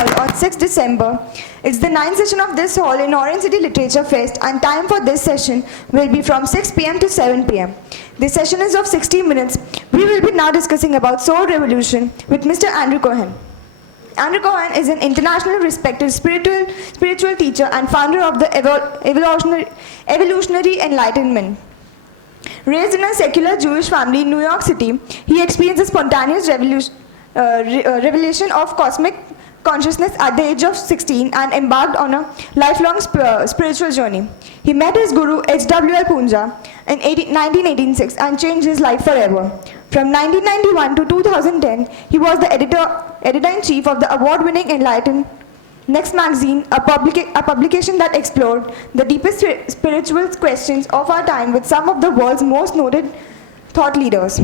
on 6th December. It's the 9th session of this hall in Orange City Literature Fest, and time for this session will be from 6 p.m. to 7 p.m. This session is of 60 minutes. We will be now discussing about soul revolution with Mr. Andrew Cohen. Andrew Cohen is an internationally respected spiritual teacher and founder of the evolutionary enlightenment. Raised in a secular Jewish family in New York City, he experienced a spontaneous revelation of cosmic consciousness at the age of 16 and embarked on a lifelong spiritual journey. He met his guru H.W.L. Punja in 1986 and changed his life forever. From 1991 to 2010, he was the editor-in-chief of the award-winning Enlightened Next magazine, a publication that explored the deepest spiritual questions of our time with some of the world's most noted thought leaders.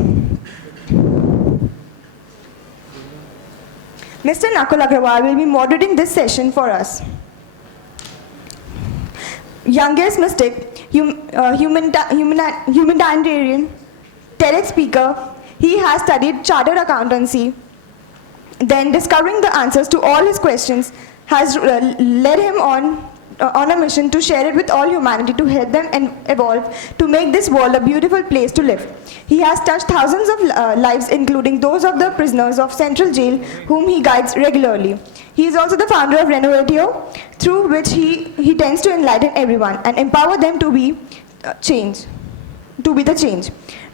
Mr. Nakul Agrawal will be moderating this session for us. Youngest mystic, humanitarian, TEDx speaker, he has studied chartered accountancy, then discovering the answers to all his questions has led him on a mission to share it with all humanity to help them evolve to make this world a beautiful place to live. He has touched thousands of lives, including those of the prisoners of Central Jail, whom he guides regularly. He is also the founder of Renovatio, through which he tends to enlighten everyone and empower them to be the change.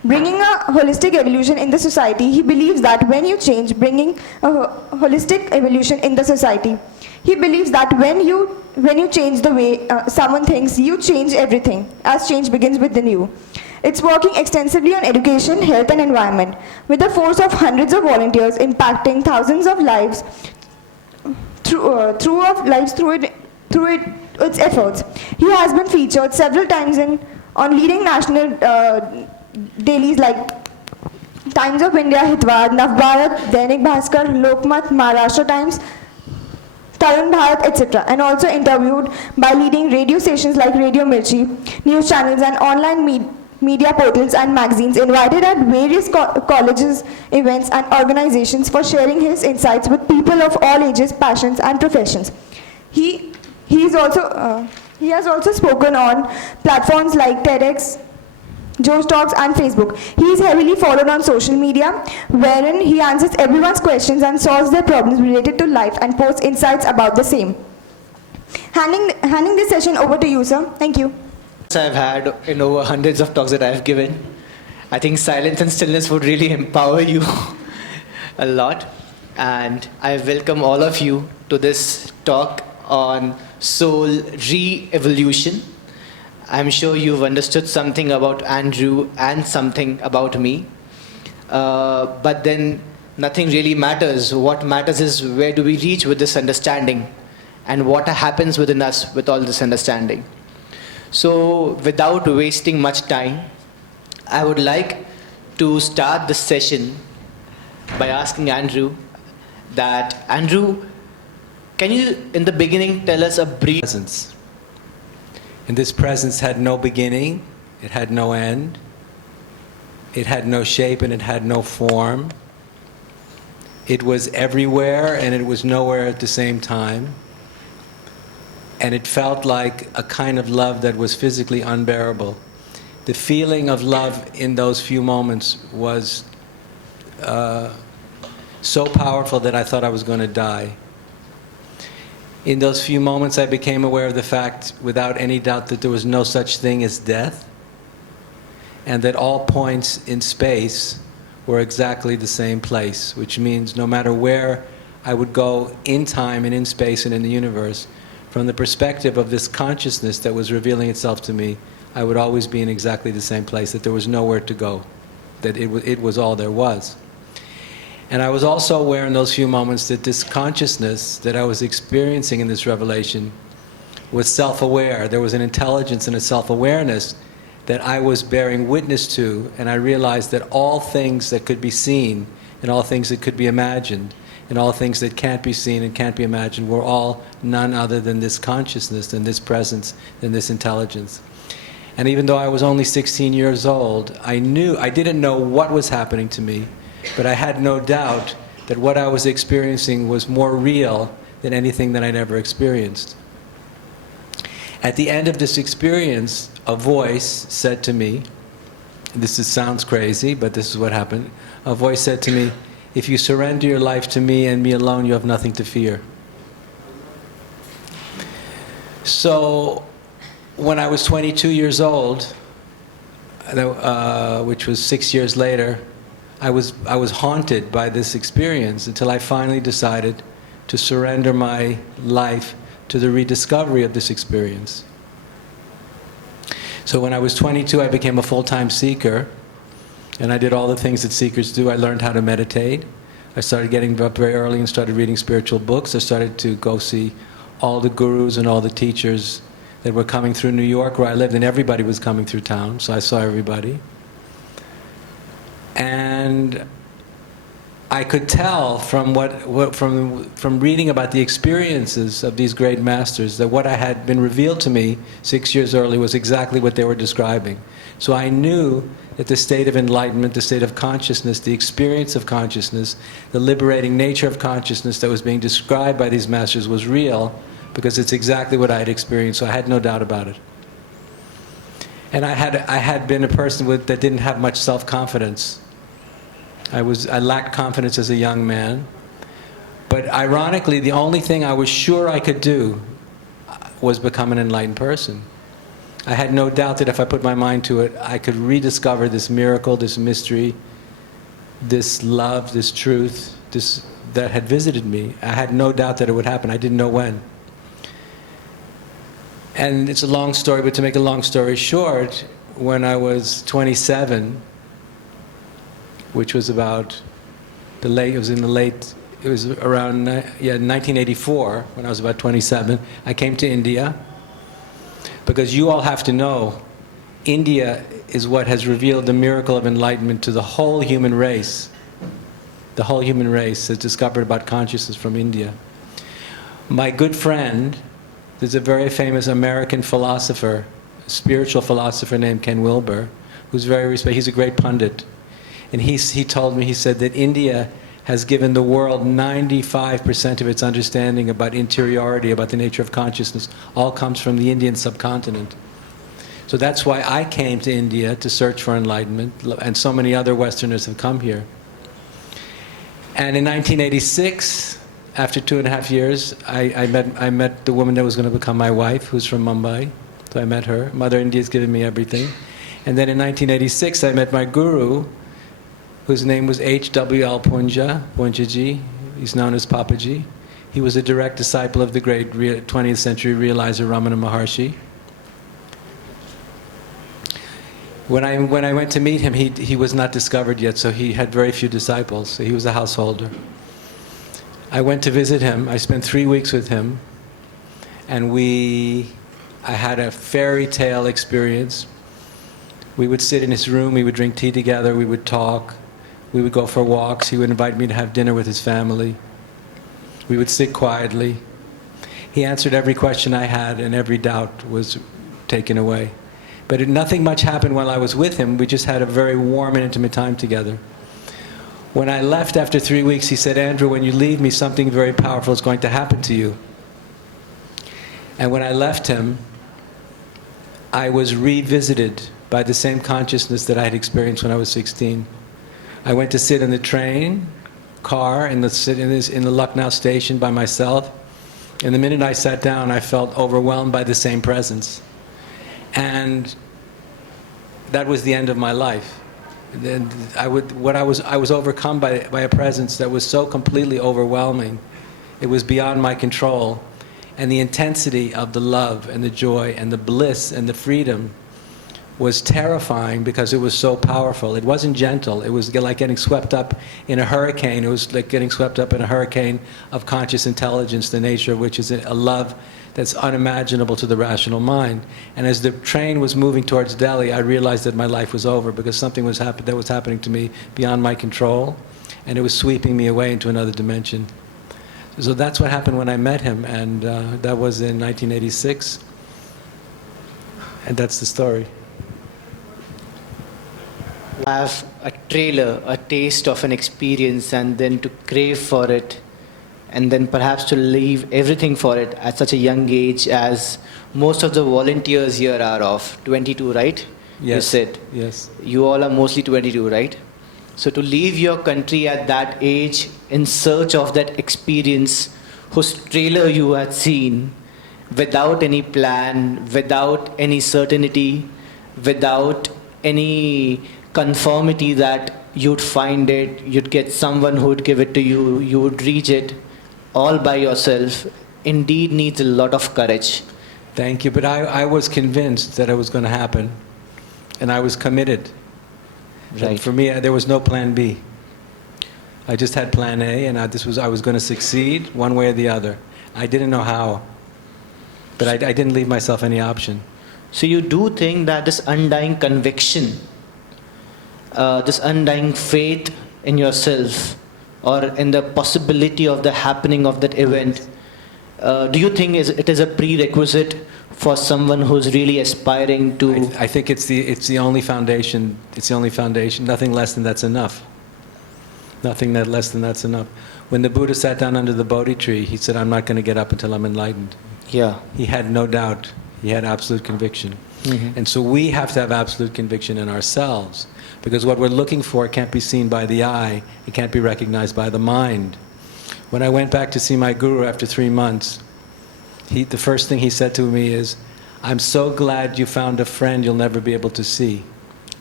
Bringing a holistic evolution in the society, he believes that when you change, bringing a holistic evolution in the society. He believes that when you change the way someone thinks, you change everything, as change begins within you. It's working extensively on education, health and environment, with the force of hundreds of volunteers impacting thousands of lives through its efforts. He has been featured several times on leading national dailies like Times of India, Hitwad, Navbharat, Dainik Bhaskar, Lokmat, Maharashtra Times, Tarun Bharat, etc. and also interviewed by leading radio stations like Radio Mirchi, news channels and online media portals and magazines, invited at various colleges, events and organizations for sharing his insights with people of all ages, passions and professions. He has also spoken on platforms like TEDx, Joe Talks and Facebook. He is heavily followed on social media, wherein he answers everyone's questions and solves their problems related to life and posts insights about the same. Handing this session over to you, sir. Thank you. I've had in over hundreds of talks that I've given. I think silence and stillness would really empower you a lot. And I welcome all of you to this talk on soul re-evolution. I'm sure you've understood something about Andrew and something about me. But then nothing really matters. What matters is where do we reach with this understanding and what happens within us with all this understanding. So without wasting much time, I would like to start this session by asking Andrew that, Andrew, can you in the beginning tell us a brief presence? And this presence had no beginning, it had no end, it had no shape and it had no form. It was everywhere and it was nowhere at the same time. And it felt like a kind of love that was physically unbearable. The feeling of love in those few moments was so powerful that I thought I was going to die. In those few moments I became aware of the fact, without any doubt, that there was no such thing as death, and that all points in space were exactly the same place, which means no matter where I would go in time and in space and in the universe, from the perspective of this consciousness that was revealing itself to me, I would always be in exactly the same place, that there was nowhere to go, that it was all there was. And I was also aware in those few moments that this consciousness that I was experiencing in this revelation was self-aware. There was an intelligence and a self-awareness that I was bearing witness to, and I realized that all things that could be seen and all things that could be imagined and all things that can't be seen and can't be imagined were all none other than this consciousness, than this presence, than this intelligence. And even though I was only 16 years old, I didn't know what was happening to me, but I had no doubt that what I was experiencing was more real than anything that I'd ever experienced. At the end of this experience, a voice said to me, sounds crazy, but this is what happened. A voice said to me, "If you surrender your life to me and me alone, you have nothing to fear." So, when I was 22 years old, which was 6 years later, I was haunted by this experience until I finally decided to surrender my life to the rediscovery of this experience. So when I was 22, I became a full-time seeker, and I did all the things that seekers do. I learned how to meditate. I started getting up very early and started reading spiritual books. I started to go see all the gurus and all the teachers that were coming through New York, where I lived, and everybody was coming through town, so I saw everybody. And I could tell from from reading about the experiences of these great masters that what I had been revealed to me 6 years earlier was exactly what they were describing. So I knew that the state of enlightenment, the state of consciousness, the experience of consciousness, the liberating nature of consciousness that was being described by these masters was real, because it's exactly what I had experienced, so I had no doubt about it. And I had been a person that didn't have much self-confidence. I lacked confidence as a young man. But ironically, the only thing I was sure I could do was become an enlightened person. I had no doubt that if I put my mind to it, I could rediscover this miracle, this mystery, this love, this truth, that had visited me. I had no doubt that it would happen. I didn't know when. And it's a long story, but to make a long story short, when I was 27, which was it was around 1984, when I was about 27, I came to India, because you all have to know, India is what has revealed the miracle of enlightenment to the whole human race. The whole human race has discovered about consciousness from India. My good friend, there's a very famous American philosopher, spiritual philosopher named Ken Wilber, who's very respected. He's a great pundit. And he told me, he said that India has given the world 95% of its understanding about interiority, about the nature of consciousness, all comes from the Indian subcontinent. So that's why I came to India to search for enlightenment, and so many other Westerners have come here. And in 1986, after 2.5 years, I met the woman that was going to become my wife, who's from Mumbai. So I met her. Mother India's given me everything. And then in 1986, I met my guru, whose name was H.W.L. Punjaji. He's known as Papaji. He was a direct disciple of the great 20th century realizer Ramana Maharshi. When I went to meet him, he was not discovered yet, so he had very few disciples. So he was a householder. I went to visit him. I spent 3 weeks with him, and I had a fairy tale experience. We would sit in his room, we would drink tea together, we would talk, we would go for walks, he would invite me to have dinner with his family. We would sit quietly. He answered every question I had, and every doubt was taken away. But nothing much happened while I was with him. We just had a very warm and intimate time together. When I left after 3 weeks, he said, "Andrew, when you leave me, something very powerful is going to happen to you." And when I left him, I was revisited by the same consciousness that I had experienced when I was 16. I went to sit in the car in the Lucknow station by myself, and the minute I sat down, I felt overwhelmed by the same presence. And that was the end of my life. Then I was overcome by a presence that was so completely overwhelming. It was beyond my control. And the intensity of the love and the joy and the bliss and the freedom was terrifying, because it was so powerful. It wasn't gentle. It was like getting swept up in a hurricane. It was like getting swept up in a hurricane of conscious intelligence, the nature of which is a love that's unimaginable to the rational mind. And as the train was moving towards Delhi, I realized that my life was over, because something was happening to me beyond my control, and it was sweeping me away into another dimension. So that's what happened when I met him, and that was in 1986. And that's the story. Have a trailer, a taste of an experience, and then to crave for it and then perhaps to leave everything for it at such a young age as most of the volunteers here are of 22, right? You Yes. said. Yes. You all are mostly 22, right? So to leave your country at that age in search of that experience whose trailer you had seen without any plan, without any certainty, without any conformity that you'd find it, you'd get someone who would give it to you, you would reach it all by yourself, indeed needs a lot of courage. Thank you. But I was convinced that it was going to happen, and I was committed. And Right. for me, there was no plan B. I just had plan A, and I was going to succeed one way or the other. I didn't know how, but I didn't leave myself any option. So you do think that this undying conviction, this undying faith in yourself, or in the possibility of the happening of that event, do you think it is a prerequisite for someone who's really aspiring to? I think it's the only foundation. It's the only foundation. Nothing less than that's enough. Nothing less than that's enough. When the Buddha sat down under the Bodhi tree, he said, "I'm not going to get up until I'm enlightened." Yeah. He had no doubt. He had absolute conviction. Mhm. And so we have to have absolute conviction in ourselves, because what we're looking for can't be seen by the eye, it can't be recognized by the mind. When I went back to see my guru after 3 months, the first thing he said to me is, "I'm so glad you found a friend you'll never be able to see."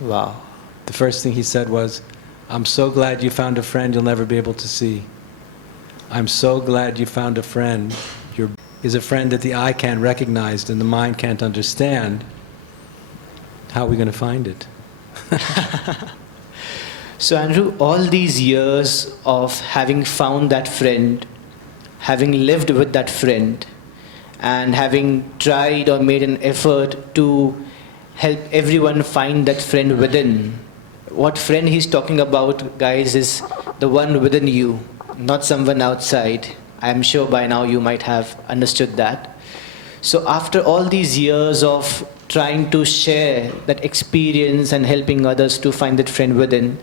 Wow. The first thing he said was, "I'm so glad you found a friend you'll never be able to see. I'm so glad you found a friend is a friend that the eye can't recognize and the mind can't understand. How are we going to find it?" So Andrew, all these years of having found that friend, having lived with that friend, and having tried or made an effort to help everyone find that friend within. What friend he's talking about, guys, is the one within you, not someone outside. I'm sure by now you might have understood that. So after all these years of trying to share that experience and helping others to find that friend within,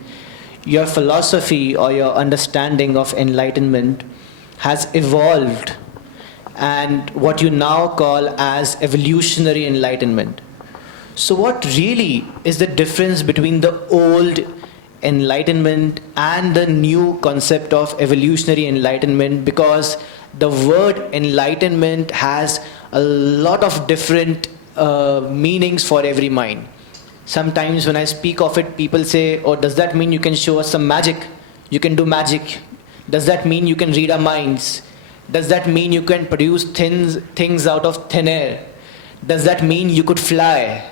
your philosophy or your understanding of enlightenment has evolved, and what you now call as evolutionary enlightenment. So what really is the difference between the old enlightenment and the new concept of evolutionary enlightenment? Because the word enlightenment has a lot of different meanings for every mind. Sometimes when I speak of it, people say, "Oh, does that mean you can show us some magic? You can do magic. Does that mean you can read our minds? Does that mean you can produce things out of thin air? Does that mean you could fly?"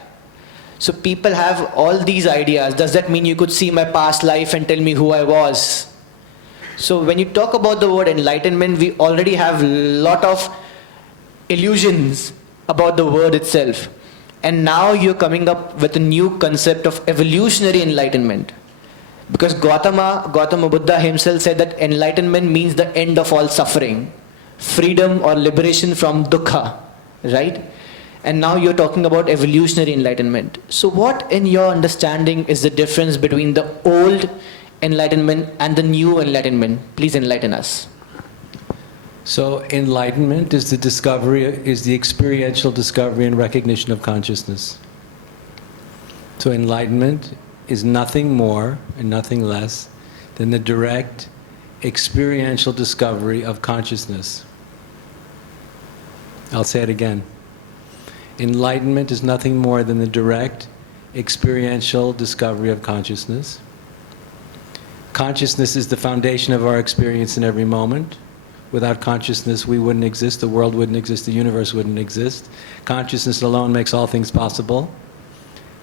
So people have all these ideas. Does that mean you could see my past life and tell me who I was? So when you talk about the word enlightenment, we already have a lot of illusions about the word itself. And now you're coming up with a new concept of evolutionary enlightenment. Because Gautama Buddha himself said that enlightenment means the end of all suffering, freedom or liberation from dukkha, right? And now you're talking about evolutionary enlightenment. So what in your understanding is the difference between the old enlightenment and the new enlightenment? Please enlighten us. So enlightenment is the experiential discovery and recognition of consciousness. So enlightenment is nothing more and nothing less than the direct experiential discovery of consciousness. I'll say it again. Enlightenment is nothing more than the direct experiential discovery of consciousness. Consciousness is the foundation of our experience in every moment. Without consciousness, we wouldn't exist, the world wouldn't exist, the universe wouldn't exist. Consciousness alone makes all things possible.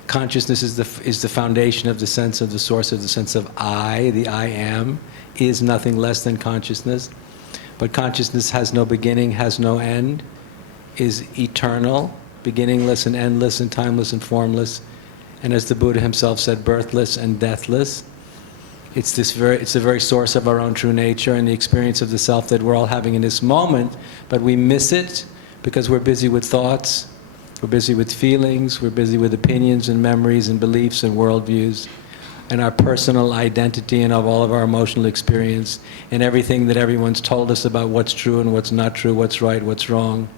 Consciousness is the foundation of the sense of the source of the sense of I, the I am, is nothing less than consciousness. But consciousness has no beginning, has no end, is eternal, beginningless and endless and timeless and formless. And as the Buddha himself said, birthless and deathless. It's the very source of our own true nature and the experience of the self that we're all having in this moment, but we miss it because we're busy with thoughts, we're busy with feelings, we're busy with opinions and memories and beliefs and worldviews. and our personal identity and of all of our emotional experience and everything that everyone's told us about what's true and what's not true, what's right, what's wrong,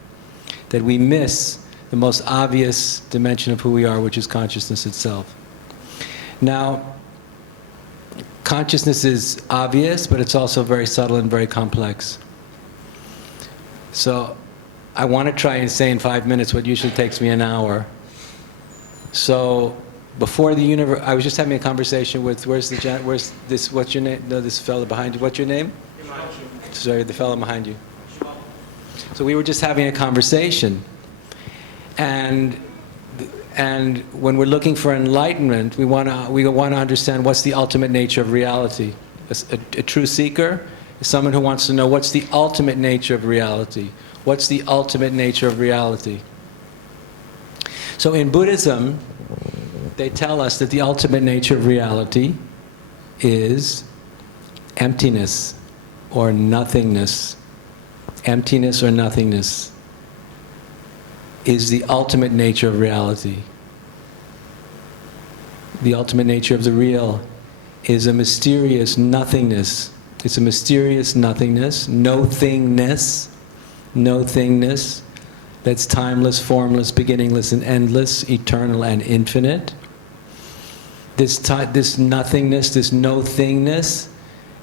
that we miss the most obvious dimension of who we are, which is consciousness itself. Now, consciousness is obvious, but it's also very subtle and very complex. So I want to try and say in 5 minutes what usually takes me an hour. So before the universe, I was just having a conversation with, where's this, what's your name? No, this fellow behind you. What's your name? Sorry, the fellow behind you. So we were just having a conversation. And when we're looking for enlightenment, we want to understand what's the ultimate nature of reality. A true seeker is someone who wants to know what's the ultimate nature of reality. What's the ultimate nature of reality? So in Buddhism, they tell us that the ultimate nature of reality is emptiness or nothingness. Emptiness or nothingness is the ultimate nature of reality. The ultimate nature of the real is a mysterious nothingness. It's a mysterious nothingness, no-thingness, no-thingness, that's timeless, formless, beginningless, and endless, eternal and infinite. This nothingness, this no-thingness,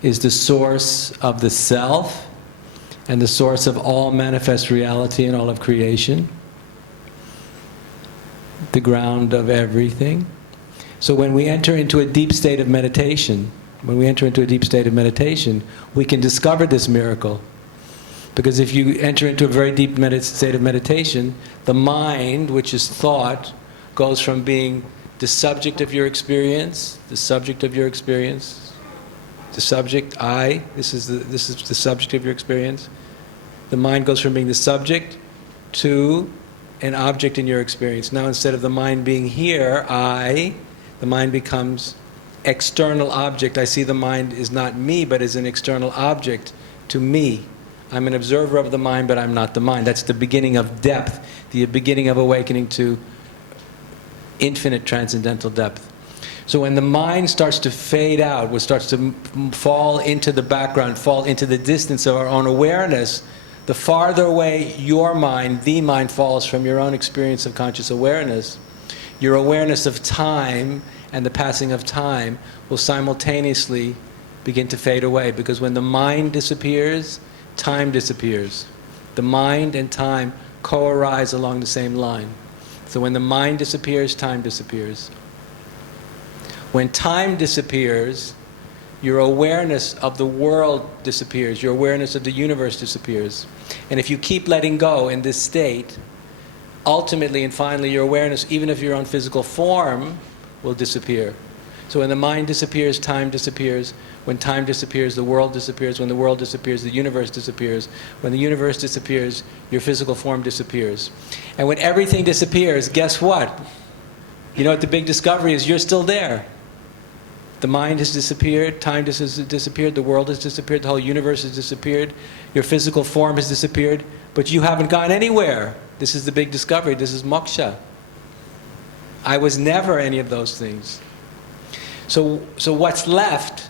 is the source of the self and the source of all manifest reality and all of creation, the ground of everything. So when we enter into a deep state of meditation, we can discover this miracle. Because if you enter into a very deep state of meditation, the mind, which is thought, goes from being the subject of your experience, the subject, I, this is the subject of your experience. The mind goes from being the subject to an object in your experience. Now instead of the mind being here, I, the mind becomes external object. I see the mind is not me, but is an external object to me. I'm an observer of the mind, but I'm not the mind. That's the beginning of depth, the beginning of awakening to infinite transcendental depth. So when the mind starts to fade out, when it starts to fall into the background, fall into the distance of our own awareness, the farther away your mind, the mind, falls from your own experience of conscious awareness, your awareness of time and the passing of time will simultaneously begin to fade away. Because when the mind disappears, time disappears. The mind and time co-arise along the same line. So when the mind disappears, time disappears. When time disappears, your awareness of the world disappears. Your awareness of the universe disappears. And if you keep letting go in this state, ultimately and finally your awareness, even of your own physical form, will disappear. So when the mind disappears, time disappears. When time disappears, the world disappears. When the world disappears, the universe disappears. When the universe disappears, your physical form disappears. And when everything disappears, guess what? You know what the big discovery is? You're still there. The mind has disappeared, time has disappeared, the world has disappeared, the whole universe has disappeared, your physical form has disappeared, but you haven't gone anywhere. This is the big discovery. This is moksha. I was never any of those things. So what's left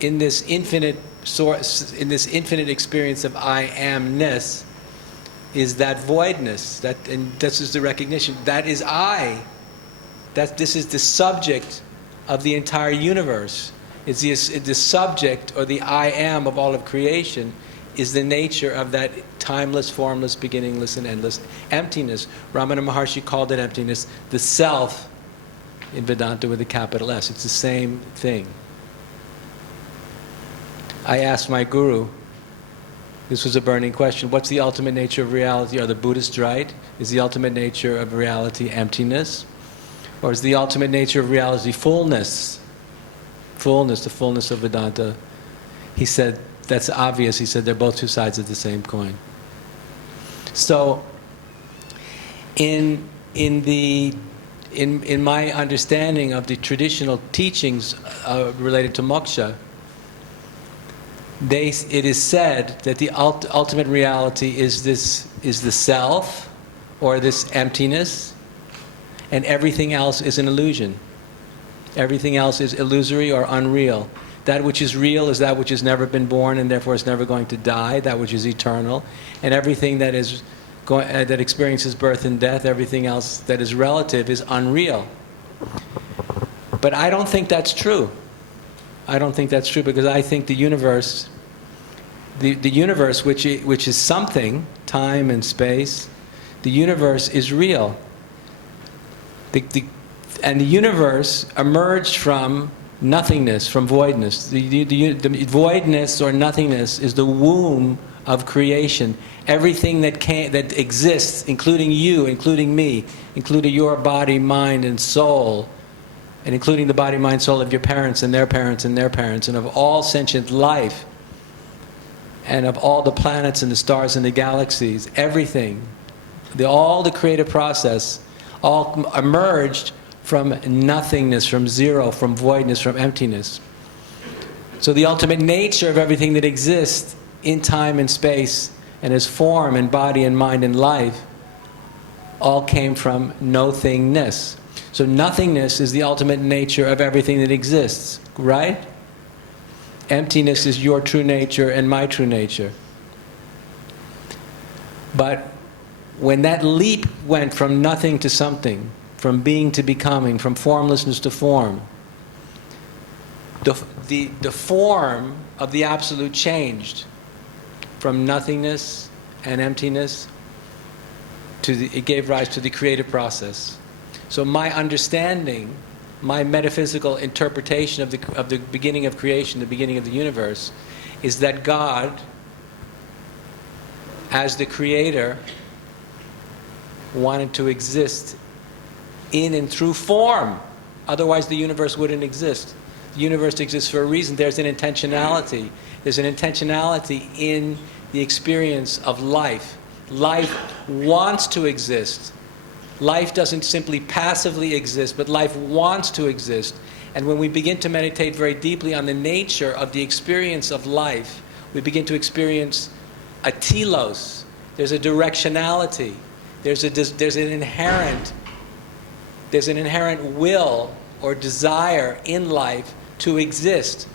in this infinite source, in this infinite experience of I amness, is that voidness. And this is the recognition. That is I. This is the subject of the entire universe. It's the subject, or the I am of all of creation, is the nature of that timeless, formless, beginningless, and endless emptiness. Ramana Maharshi called it emptiness, the self in Vedanta with a capital S. It's the same thing. I asked my guru, this was a burning question, what's the ultimate nature of reality? Are the Buddhists right? Is the ultimate nature of reality emptiness? Or is the ultimate nature of reality fullness? Fullness, the fullness of Vedanta. He said, that's obvious. He said, they're both two sides of the same coin. So, in my understanding of the traditional teachings related to moksha, it is said that the ultimate reality is the self, or this emptiness, and everything else is an illusion. Everything else is illusory or unreal. That which is real is that which has never been born and therefore is never going to die, that which is eternal. And everything that that experiences birth and death, everything else that is relative is unreal. But I don't think that's true. I don't think that's true because I think the universe, the universe which is something, time and space, the universe is real. And the universe emerged from nothingness, from voidness. The voidness or nothingness is the womb of creation. Everything that exists, including you, including me, including your body, mind, and soul, and including the body, mind, soul of your parents and their parents and their parents, and of all sentient life, and of all the planets and the stars and the galaxies, everything, all the creative process, all emerged from nothingness, from zero, from voidness, from emptiness. So the ultimate nature of everything that exists in time and space, and as form and body and mind and life, all came from nothingness. So nothingness is the ultimate nature of everything that exists, right? Emptiness is your true nature and my true nature. But when that leap went from nothing to something, from being to becoming, from formlessness to form, the form of the Absolute changed from nothingness and emptiness it gave rise to the creative process. So my understanding, my metaphysical interpretation of the beginning of creation, the beginning of the universe, is that God, as the creator, wanted to exist in and through form. Otherwise the universe wouldn't exist. The universe exists for a reason. There's an intentionality. There's an intentionality in the experience of life. Life wants to exist. Life doesn't simply passively exist, but life wants to exist. And when we begin to meditate very deeply on the nature of the experience of life, we begin to experience a telos. There's a directionality. There's an inherent will or desire in life to exist.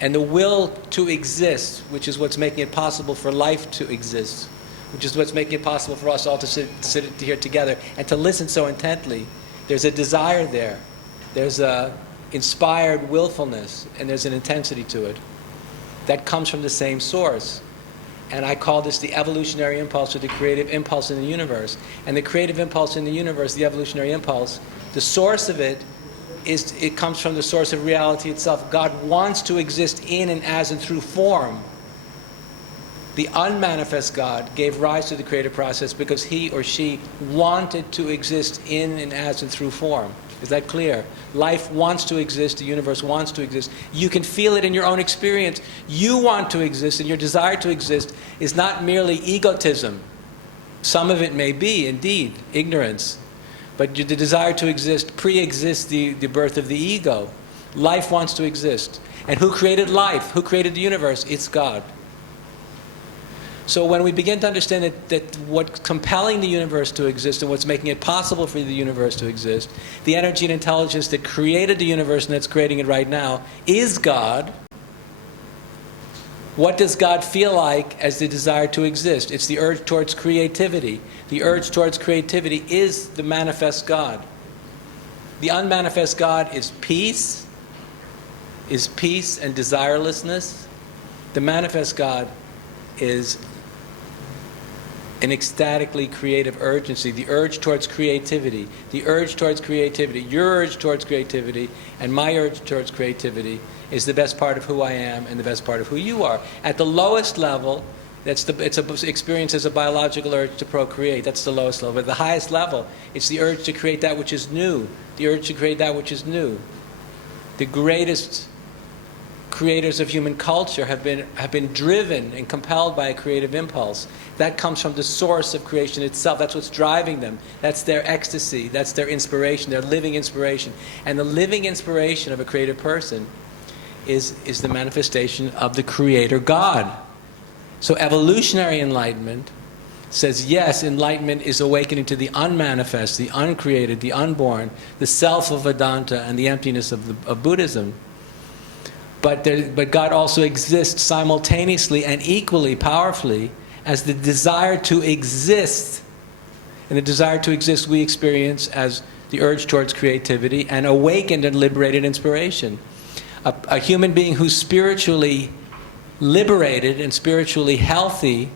And the will to exist, which is what's making it possible for life to exist, which is what's making it possible for us all to sit here together and to listen so intently. There's a desire there. There's a inspired willfulness, and there's an intensity to it that comes from the same source. And I call this the evolutionary impulse, or the creative impulse in the universe. And the creative impulse in the universe, the evolutionary impulse, the source of it comes from the source of reality itself. God wants to exist in and as and through form. The unmanifest God gave rise to the creative process because he or she wanted to exist in and as and through form. Is that clear? Life wants to exist, the universe wants to exist. You can feel it in your own experience. You want to exist, and your desire to exist is not merely egotism. Some of it may be, indeed, ignorance. But the desire to exist pre-exists the birth of the ego. Life wants to exist. And who created life? Who created the universe? It's God. So when we begin to understand that what's compelling the universe to exist and what's making it possible for the universe to exist, the energy and intelligence that created the universe and that's creating it right now, is God. What does God feel like as the desire to exist? It's the urge towards creativity. The urge towards creativity is the manifest God. The unmanifest God is peace and desirelessness. The manifest God is an ecstatically creative urgency, the urge towards creativity. The urge towards creativity, your urge towards creativity, and my urge towards creativity is the best part of who I am and the best part of who you are. At the lowest level, it's experience as a biological urge to procreate. That's the lowest level. But at the highest level, it's the urge to create that which is new. The urge to create that which is new. The greatest creators of human culture have been driven and compelled by a creative impulse. That comes from the source of creation itself. That's what's driving them. That's their ecstasy. That's their inspiration, their living inspiration. And the living inspiration of a creative person is the manifestation of the Creator God. So evolutionary enlightenment says, yes, enlightenment is awakening to the unmanifest, the uncreated, the unborn, the self of Vedanta, and the emptiness of Buddhism. But God also exists simultaneously and equally powerfully as the desire to exist. And the desire to exist we experience as the urge towards creativity and awakened and liberated inspiration. A human being who's spiritually liberated and spiritually healthy,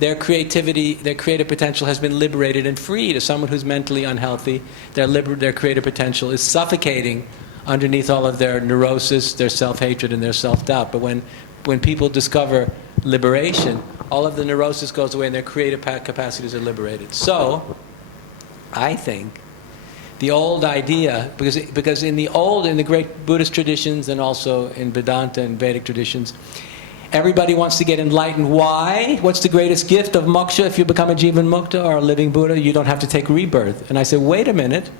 their creativity, their creative potential has been liberated and freed. As someone who's mentally unhealthy, their creative potential is suffocating underneath all of their neurosis, their self-hatred, and their self-doubt. But when people discover liberation, all of the neurosis goes away and their creative capacities are liberated. So, I think the old idea, because in the great Buddhist traditions and also in Vedanta and Vedic traditions, everybody wants to get enlightened. Why? What's the greatest gift of moksha? If you become a Jivan Mukta or a living Buddha, you don't have to take rebirth. And I said, wait a minute.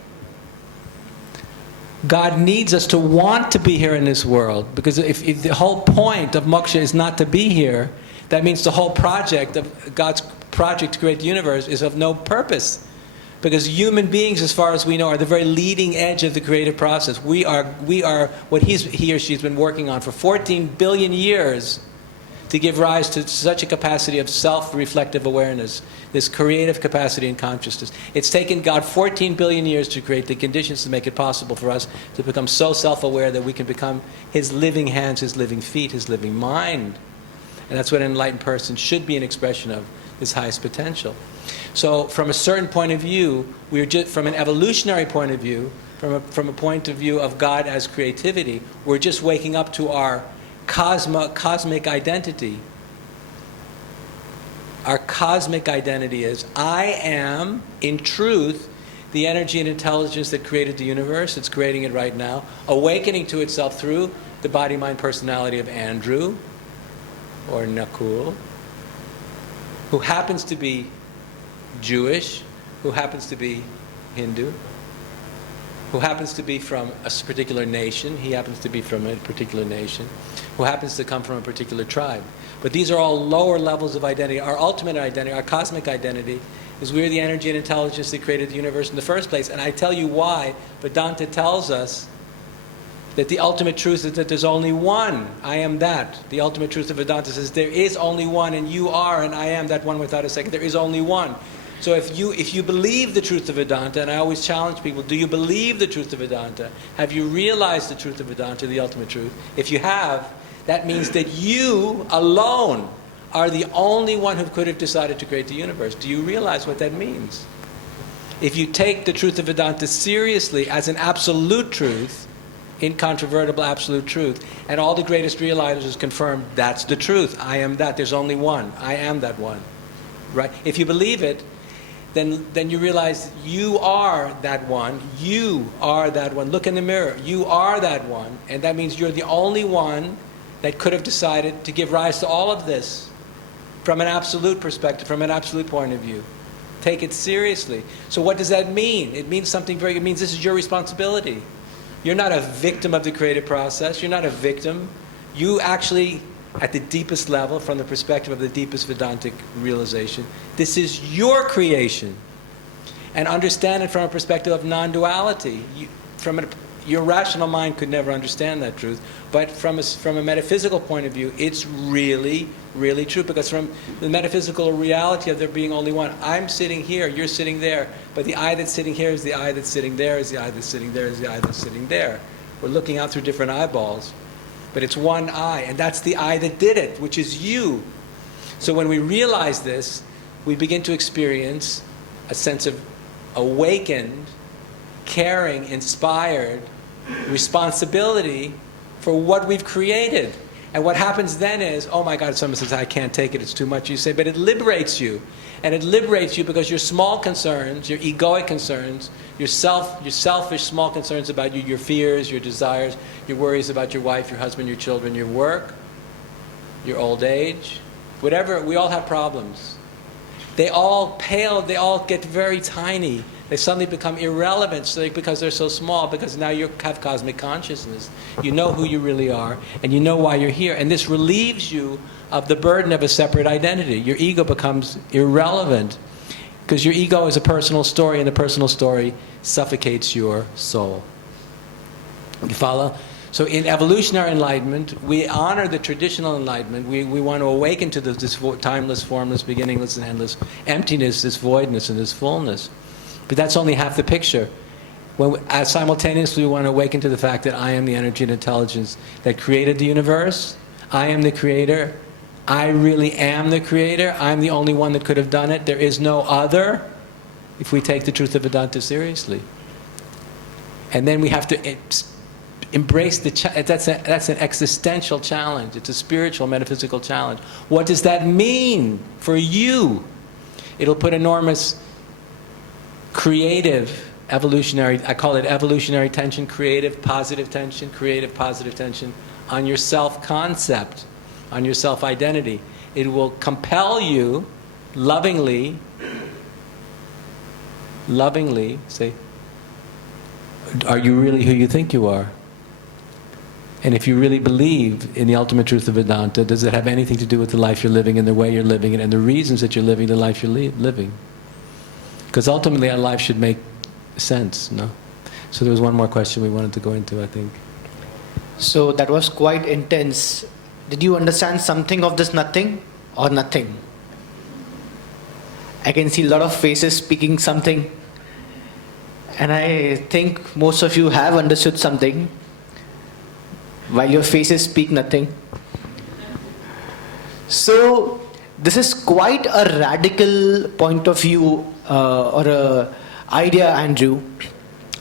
God needs us to want to be here in this world. Because if the whole point of moksha is not to be here, that means the whole project of God's project to create the universe is of no purpose. Because human beings, as far as we know, are the very leading edge of the creative process. We are what he or she's been working on for 14 billion years to give rise to such a capacity of self-reflective awareness, this creative capacity in consciousness. It's taken God 14 billion years to create the conditions to make it possible for us to become so self-aware that we can become His living hands, His living feet, His living mind. And that's what an enlightened person should be an expression of, his highest potential. So from a certain point of view, we're just, from an evolutionary point of view, from a point of view of God as creativity, we're just waking up to our cosmic identity. Our cosmic identity is, I am, in truth, the energy and intelligence that created the universe. It's creating it right now, awakening to itself through the body-mind personality of Andrew, or Nakul, who happens to be Jewish, who happens to be Hindu, who happens to be from a particular nation, he happens to be from a particular nation, who happens to come from a particular tribe. But these are all lower levels of identity. Our ultimate identity, our cosmic identity, is we're the energy and intelligence that created the universe in the first place. And I tell you why. Vedanta tells us that the ultimate truth is that there's only one. I am that. The ultimate truth of Vedanta says there is only one, and you are, and I am that one without a second. There is only one. So if you believe the truth of Vedanta, and I always challenge people, do you believe the truth of Vedanta? Have you realized the truth of Vedanta, the ultimate truth? If you have, that means that you alone are the only one who could have decided to create the universe. Do you realize what that means? If you take the truth of Vedanta seriously as an absolute truth, incontrovertible absolute truth, and all the greatest realizers confirm that's the truth. I am that. There's only one. I am that one. Right? If you believe it, then you realize you are that one. You are that one. Look in the mirror. You are that one. And that means you're the only one that could have decided to give rise to all of this from an absolute perspective, from an absolute point of view. Take it seriously. So what does that mean? It means something it means this is your responsibility. You're not a victim of the creative process. You're not a victim. You actually, at the deepest level, from the perspective of the deepest Vedantic realization, this is your creation. And understand it from a perspective of non-duality. Your rational mind could never understand that truth. But from a metaphysical point of view, it's really, really true. Because from the metaphysical reality of there being only one, I'm sitting here, you're sitting there, but the I that's sitting here is the I that's sitting there, is the I that's sitting there, is the I that's sitting there. We're looking out through different eyeballs. But it's one I, and that's the I that did it, which is you. So when we realize this, we begin to experience a sense of awakened, caring, inspired responsibility for what we've created. And what happens then is, oh my God, someone says, I can't take it, it's too much. You say, but it liberates you. And it liberates you because your small concerns, your egoic concerns, your selfish small concerns about you, your fears, your desires, your worries about your wife, your husband, your children, your work, your old age, whatever, we all have problems. They all pale, they all get very tiny They suddenly become irrelevant because they're so small, because now you have cosmic consciousness. You know who you really are, and you know why you're here. And this relieves you of the burden of a separate identity. Your ego becomes irrelevant, because your ego is a personal story, and the personal story suffocates your soul. You follow? So in evolutionary enlightenment, we honor the traditional enlightenment. We want to awaken to this timeless, formless, beginningless, and endless emptiness, this voidness, and this fullness. But that's only half the picture. Simultaneously, we want to awaken to the fact that I am the energy and intelligence that created the universe. I am the creator. I really am the creator. I'm the only one that could have done it. There is no other, if we take the truth of Vedanta seriously. And then we have to embrace that's an existential challenge. It's a spiritual, metaphysical challenge. What does that mean for you? It'll put enormous creative, evolutionary, I call it evolutionary tension, creative, positive tension on your self-concept, on your self-identity. It will compel you lovingly say, are you really who you think you are? And if you really believe in the ultimate truth of Vedanta, does it have anything to do with the life you're living and the way you're living it and the reasons that you're living the life you're living? Because ultimately our life should make sense, no? So there was one more question we wanted to go into, I think. So that was quite intense. Did you understand something of this nothing or nothing? I can see a lot of faces speaking something. And I think most of you have understood something, while your faces speak nothing. So this is quite a radical point of view or a idea, Andrew.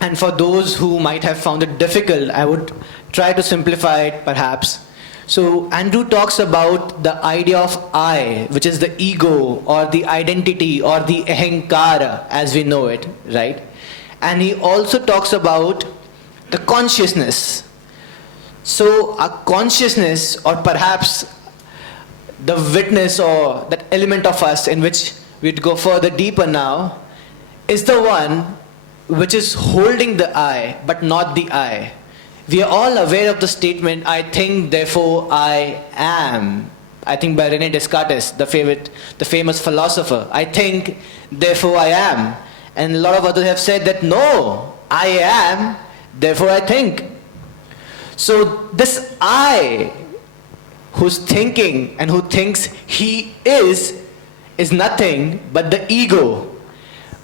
And for those who might have found it difficult, I would try to simplify it perhaps. So Andrew talks about the idea of I, which is the ego or the identity or the ahankara as we know it, right? And he also talks about the consciousness. So a consciousness, or perhaps the witness or that element of us in which we'd go further deeper now, is the one which is holding the I, but not the I. We are all aware of the statement, I think, therefore I am. I think by René Descartes, the famous philosopher. I think, therefore I am. And a lot of others have said that no, I am, therefore I think. So this I, who's thinking and who thinks he is nothing but the ego.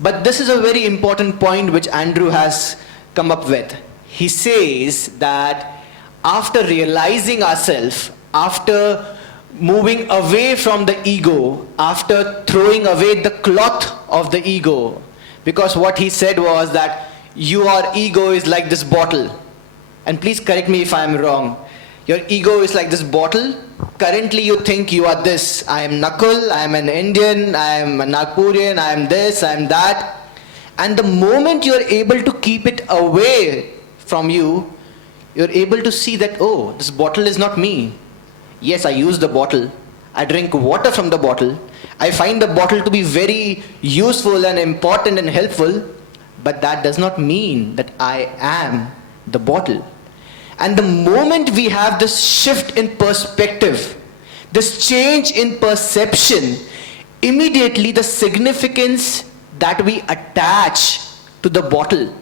But this is a very important point which Andrew has come up with. He says that after realizing ourselves, after moving away from the ego, after throwing away the cloth of the ego, because what he said was that your ego is like this bottle. And please correct me if I am wrong. Your ego is like this bottle. Currently you think you are this. I am Nakul, I am an Indian, I am a Nagpurian, I am this, I am that. And the moment you are able to keep it away from you, you are able to see that, oh, this bottle is not me. Yes, I use the bottle. I drink water from the bottle. I find the bottle to be very useful and important and helpful. But that does not mean that I am the bottle. And the moment we have this shift in perspective, this change in perception, immediately the significance that we attach to the bottle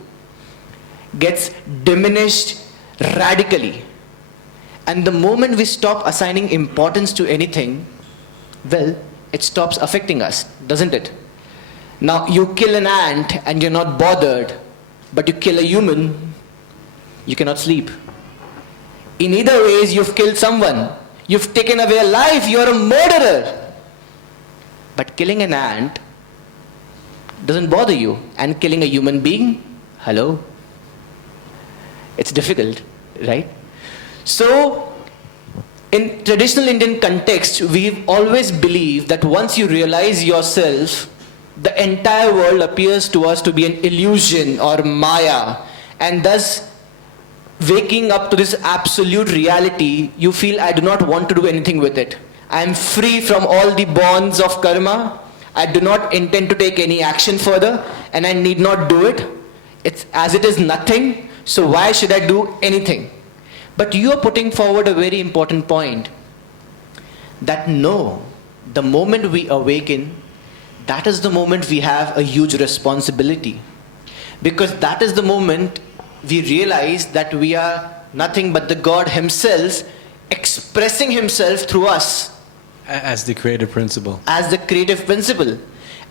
gets diminished radically. And the moment we stop assigning importance to anything, well, it stops affecting us, doesn't it? Now, you kill an ant and you're not bothered, but you kill a human, you cannot sleep. In either ways, you've killed someone. You've taken away a life, you're a murderer. But killing an ant doesn't bother you. And killing a human being, hello? It's difficult, right? So, in traditional Indian context, we've always believed that once you realize yourself, the entire world appears to us to be an illusion or maya. And thus, waking up to this absolute reality, you feel, I do not want to do anything with it. I am free from all the bonds of karma. I do not intend to take any action further, and I need not do it. It's as it is nothing, so why should I do anything? But you are putting forward a very important point, that no, the moment we awaken, that is the moment we have a huge responsibility. Because that is the moment we realize that we are nothing but the God Himself expressing Himself through us As the creative principle. as the creative principle.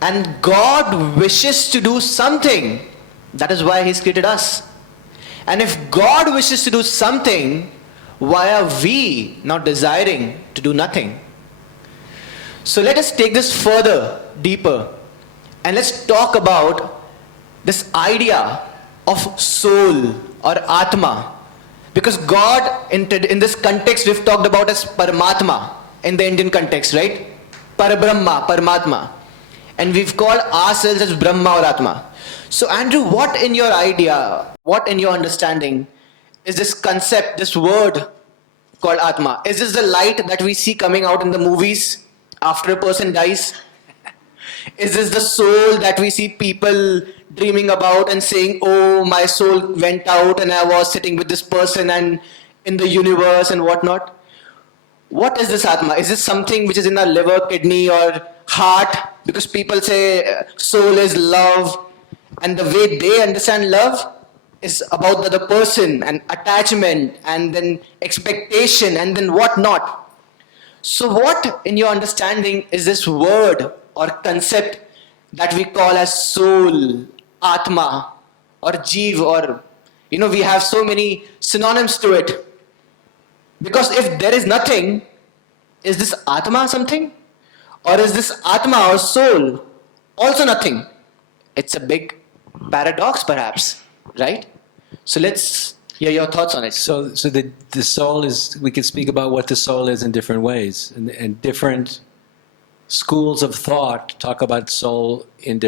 And God wishes to do something. That is why He's created us. And if God wishes to do something, why are we not desiring to do nothing? So let us take this further, deeper, and let's talk about this idea of soul or Atma. Because God, in this context, we've talked about as Paramatma in the Indian context, right? Parabrahma, Paramatma. And we've called ourselves as Brahma or Atma. So Andrew, what in your idea, what in your understanding is this concept, this word called Atma? Is this the light that we see coming out in the movies after a person dies? Is this the soul that we see people dreaming about and saying, oh, my soul went out and I was sitting with this person and in the universe and whatnot? What is this Atma? Is this something which is in our liver, kidney or heart? Because people say soul is love, and the way they understand love is about the other person and attachment and then expectation and then whatnot. So what in your understanding is this word or concept that we call as soul, Atma or Jeev, or we have so many synonyms to it. Because if there is nothing, is this Atma something? Or is this Atma or soul also nothing? It's a big paradox perhaps, right? So let's hear your thoughts on it. So the soul is, we can speak about what the soul is in different ways. And different schools of thought talk about soul in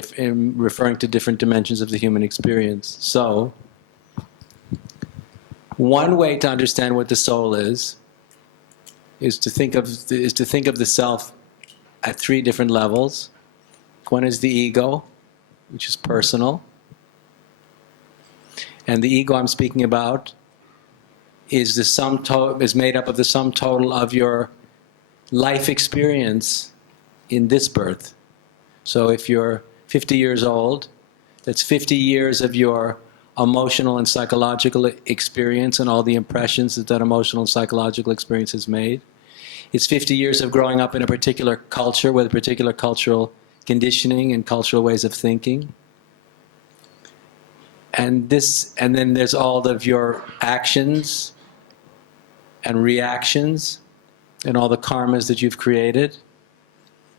referring to different dimensions of the human experience. So, one way to understand what the soul is to think of the self at three different levels. One is the ego, which is personal. And the ego I'm speaking about is made up of the sum total of your life experience in this birth. So if you're 50 years old, that's 50 years of your emotional and psychological experience and all the impressions that emotional and psychological experience has made. It's 50 years of growing up in a particular culture with a particular cultural conditioning and cultural ways of thinking. And then there's all of your actions and reactions and all the karmas that you've created.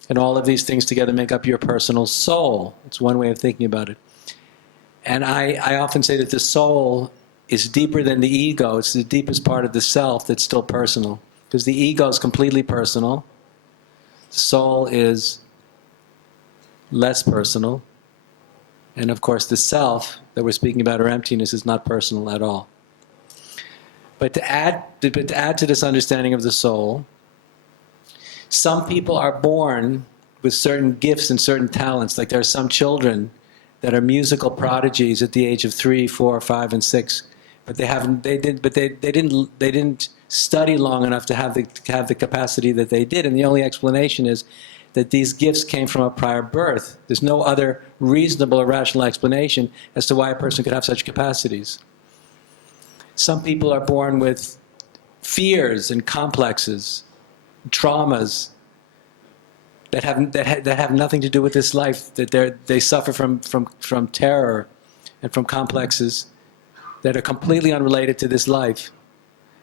And all of these things together make up your personal soul. It's one way of thinking about it. And I often say that the soul is deeper than the ego. It's the deepest part of the self that's still personal. Because the ego is completely personal. The soul is less personal. And of course the self that we're speaking about, or emptiness, is not personal at all. But to add to this understanding of the soul, some people are born with certain gifts and certain talents. Like there are some children that are musical prodigies at the age of 3, 4, 5, and 6, but they didn't study long enough to have the capacity that they did. And the only explanation is that these gifts came from a prior birth. There's no other reasonable or rational explanation as to why a person could have such capacities. Some people are born with fears and complexes, traumas that have nothing to do with this life. That they suffer from terror and from complexes that are completely unrelated to this life.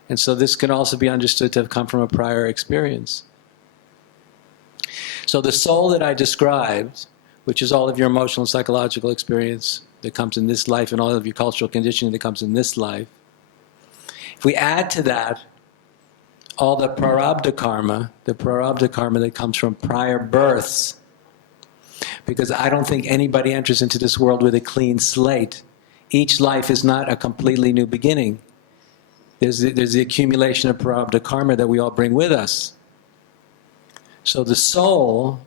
And so this can also be understood to have come from a prior experience. So the soul that I described, which is all of your emotional and psychological experience that comes in this life and all of your cultural conditioning that comes in this life, if we add to that all the prarabdha karma that comes from prior births, because I don't think anybody enters into this world with a clean slate. Each life is not a completely new beginning. There's the accumulation of prarabdha karma that we all bring with us. So the soul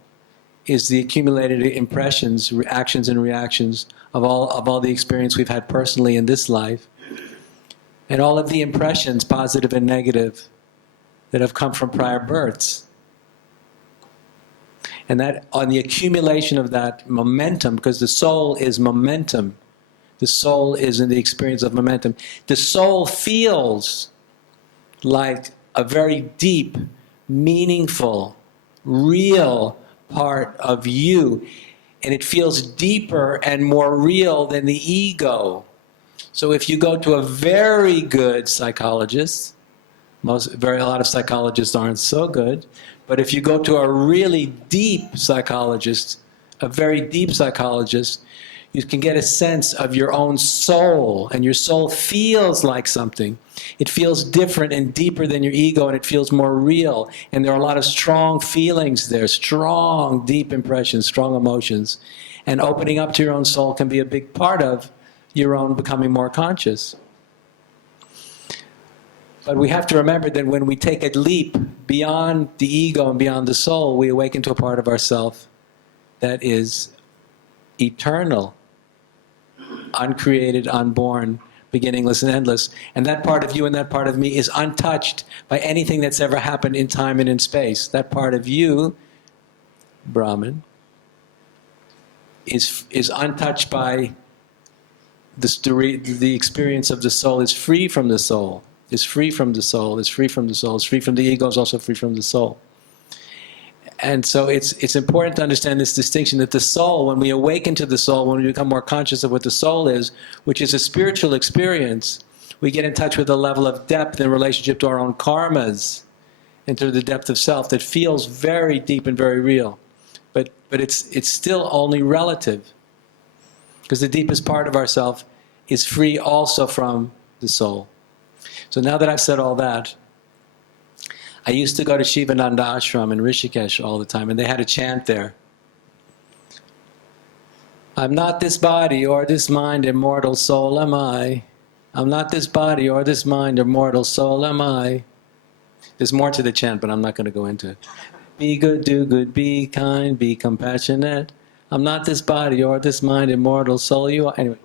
is the accumulated impressions, actions and reactions of all the experience we've had personally in this life, and all of the impressions, positive and negative, that have come from prior births. And that, on the accumulation of that momentum, because the soul is momentum, the soul is in the experience of momentum. The soul feels like a very deep, meaningful, real part of you. And it feels deeper and more real than the ego. So if you go to a very good psychologist, a lot of psychologists aren't so good, but if you go to a really deep psychologist, a very deep psychologist, you can get a sense of your own soul, and your soul feels like something. It feels different and deeper than your ego, and it feels more real. And there are a lot of strong feelings there, strong, deep impressions, strong emotions. And opening up to your own soul can be a big part of your own becoming more conscious. But we have to remember that when we take a leap beyond the ego and beyond the soul, we awaken to a part of ourself that is eternal, uncreated, unborn, beginningless and endless. And that part of you and that part of me is untouched by anything that's ever happened in time and in space. That part of you, Brahman, is untouched by the experience of the soul, is free from the soul, is free from the soul, is free from the soul, is free from the ego, is also free from the soul. And so it's important to understand this distinction, that the soul, when we awaken to the soul, when we become more conscious of what the soul is, which is a spiritual experience, we get in touch with a level of depth in relationship to our own karmas, and to the depth of self that feels very deep and very real. But it's still only relative, because the deepest part of ourself is free also from the soul. So now that I've said all that, I used to go to Shivananda Ashram in Rishikesh all the time, and they had a chant there. I'm not this body or this mind, immortal soul am I. I'm not this body or this mind, immortal soul am I. There's more to the chant, but I'm not going to go into it. Be good, do good, be kind, be compassionate. I'm not this body or this mind, immortal soul you are. Anyway.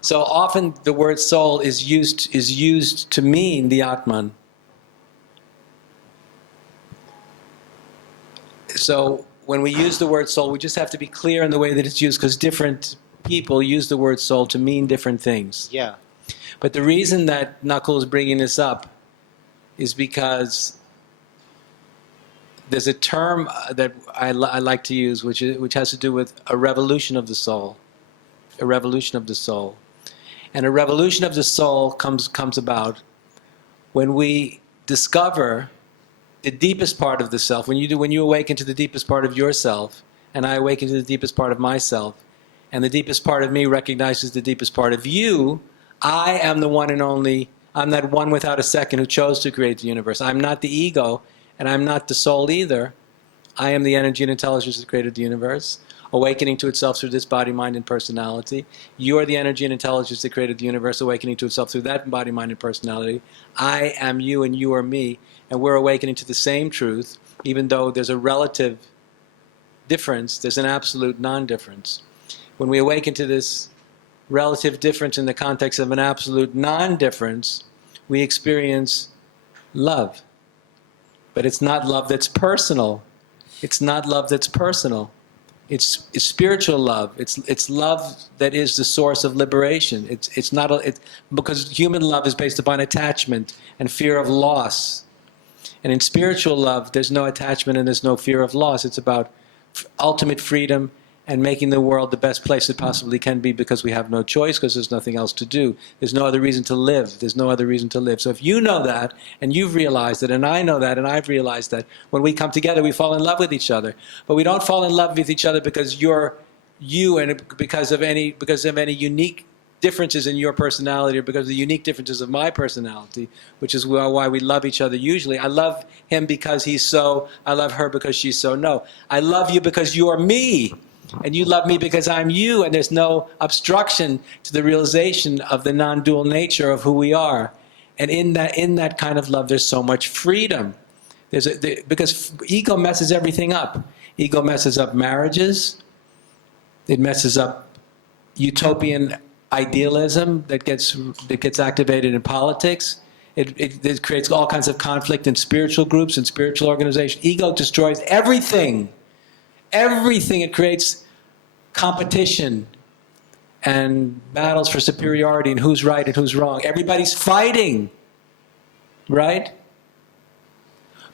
So often the word soul is used to mean the Atman. So when we use the word soul, we just have to be clear in the way that it's used, because different people use the word soul to mean different things. Yeah. But the reason that Nakul is bringing this up is because there's a term that I like to use, which has to do with a revolution of the soul. A revolution of the soul. And a revolution of the soul comes about when we discover the deepest part of the self. When you awaken to the deepest part of yourself, and I awaken to the deepest part of myself, and the deepest part of me recognizes the deepest part of you, I am the one and only, I'm that one without a second who chose to create the universe. I'm not the ego, and I'm not the soul either. I am the energy and intelligence that created the universe, awakening to itself through this body, mind, and personality. You are the energy and intelligence that created the universe, awakening to itself through that body, mind, and personality. I am you, and you are me. And we're awakening to the same truth, even though there's a relative difference, there's an absolute non-difference. When we awaken to this relative difference in the context of an absolute non-difference, we experience love. But it's not love that's personal. It's not love that's personal. It's spiritual love. It's love that is the source of liberation. It's not because human love is based upon attachment and fear of loss. And in spiritual love, there's no attachment and there's no fear of loss. It's about ultimate freedom and making the world the best place it possibly can be, because we have no choice, because there's nothing else to do. There's no other reason to live. There's no other reason to live. So if you know that, and you've realized it, and I know that, and I've realized that, when we come together, we fall in love with each other. But we don't fall in love with each other because you're you, and because of any unique differences in your personality, or because of the unique differences of my personality, which is why we love each other usually. I love him because he's so, I love her because she's so. No, I love you because you are me, and you love me because I'm you, and there's no obstruction to the realization of the non-dual nature of who we are. And in that kind of love, there's so much freedom. Because ego messes everything up. Ego messes up marriages. It messes up utopian idealism that gets activated in politics. It creates all kinds of conflict in spiritual groups and spiritual organizations. Ego destroys everything. Everything. It creates competition and battles for superiority and who's right and who's wrong. Everybody's fighting, right?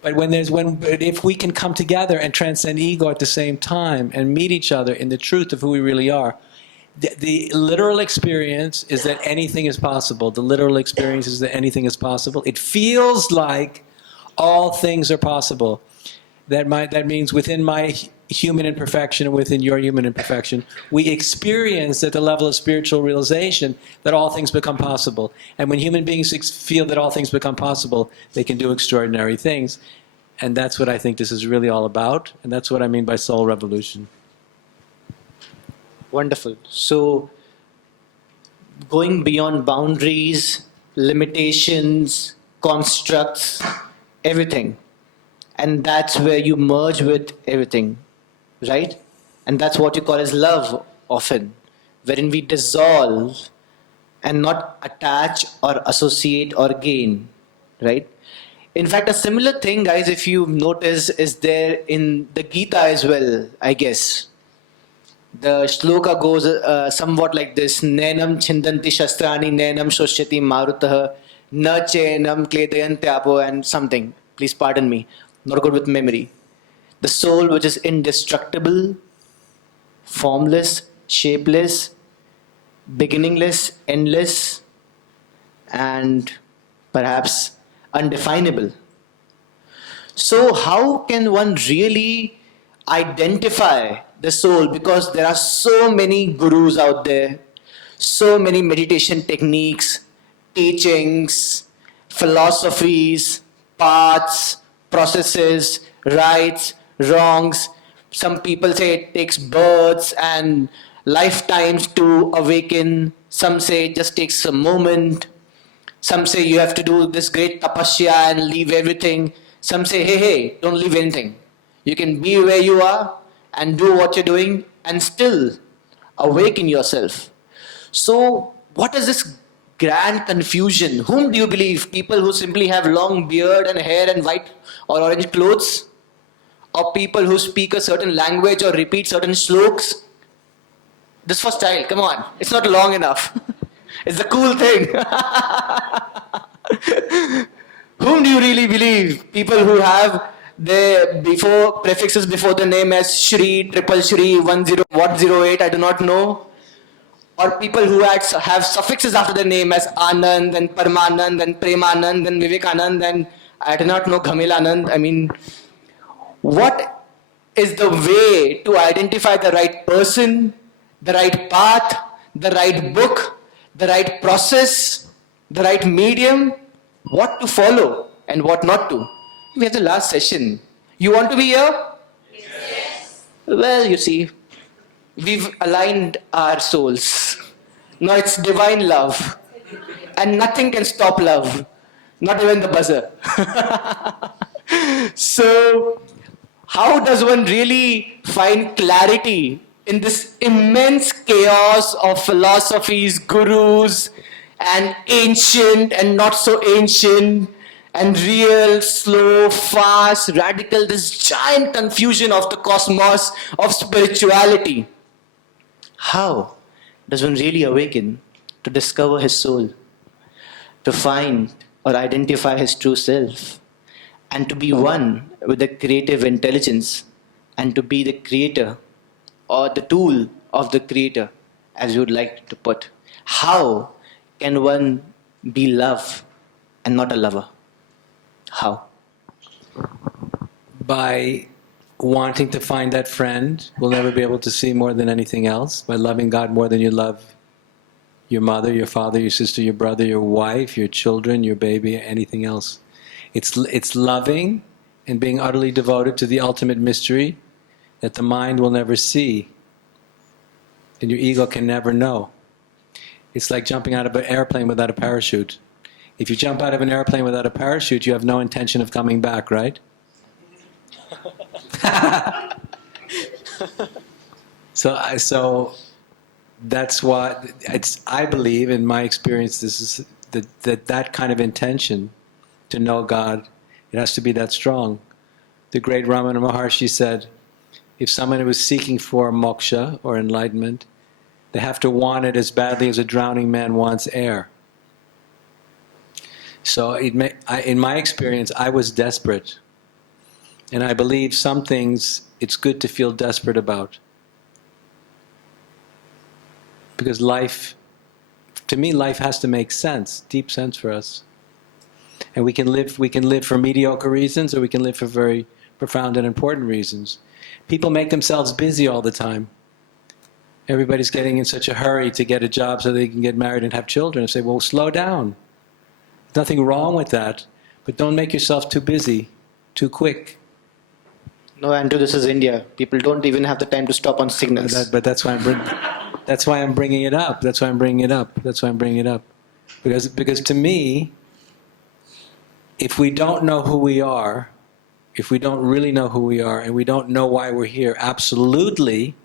But if we can come together and transcend ego at the same time and meet each other in the truth of who we really are, the literal experience is that anything is possible. The literal experience is that anything is possible. It feels like all things are possible. That means within my human imperfection and within your human imperfection, we experience at the level of spiritual realization that all things become possible. And when human beings feel that all things become possible, they can do extraordinary things. And that's what I think this is really all about. And that's what I mean by soul revolution. Wonderful. So, going beyond boundaries, limitations, constructs, everything. And that's where you merge with everything, right? And that's what you call as love often, wherein we dissolve and not attach or associate or gain, right? In fact, a similar thing, guys, if you notice, is there in the Gita as well, I guess. The shloka goes somewhat like this: Nenam chindanti shastrani, nenam shoshyati marutah, na chenam kledayantyapo, and something. Please pardon me, not good with memory. The soul which is indestructible, formless, shapeless, beginningless, endless, and perhaps undefinable. So how can one really identify the soul? Because there are so many gurus out there, so many meditation techniques, teachings, philosophies, paths, processes, rights, wrongs. Some people say it takes births and lifetimes to awaken. Some say it just takes a moment. Some say you have to do this great tapasya and leave everything. Some say, hey, don't leave anything. You can be where you are and do what you're doing and still awaken yourself. So what is this grand confusion? Whom do you believe? People who simply have long beard and hair and white or orange clothes? Or people who speak a certain language or repeat certain sloks? This for style, come on. It's not long enough. It's the cool thing. Whom do you really believe? People who have their prefixes before the name as Shri, Triple Shri, 1008, I do not know. Or people who have suffixes after the name as Anand and Parmanand and Premanand and Vivekanand and I do not know Ghamelanand. I mean, what is the way to identify the right person, the right path, the right book, the right process, the right medium, what to follow and what not to? We have the last session. You want to be here? Yes. Well, you see, we've aligned our souls. Now it's divine love. And nothing can stop love. Not even the buzzer. So, how does one really find clarity in this immense chaos of philosophies, gurus, and ancient and not so ancient, and real, slow, fast, radical, this giant confusion of the cosmos of spirituality? How does one really awaken to discover his soul, to find or identify his true self, and to be one with the creative intelligence, and to be the creator or the tool of the creator, as you would like to put? How can one be love and not a lover? How? By wanting to find that friend we'll never be able to see more than anything else, by loving God more than you love your mother, your father, your sister, your brother, your wife, your children, your baby, anything else. It's loving and being utterly devoted to the ultimate mystery that the mind will never see and your ego can never know. It's like jumping out of an airplane without a parachute. If you jump out of an airplane without a parachute, you have no intention of coming back, right? So that's why I believe, in my experience, this is that kind of intention to know God, it has to be that strong. The great Ramana Maharshi said, if someone was seeking for moksha or enlightenment, they have to want it as badly as a drowning man wants air. So in my experience, I was desperate. And I believe some things it's good to feel desperate about. Because life, to me, life has to make sense, deep sense for us. And we can live for mediocre reasons, or we can live for very profound and important reasons. People make themselves busy all the time. Everybody's getting in such a hurry to get a job so they can get married and have children. And say, well, slow down. There's nothing wrong with that, but don't make yourself too busy, too quick. No, Andrew, this is India. People don't even have the time to stop on signals. But that's why I'm bringing it up. That's why I'm bringing it up. That's why I'm bringing it up. Because to me, if we don't know who we are, if we don't really know who we are, and we don't know why we're here, absolutely,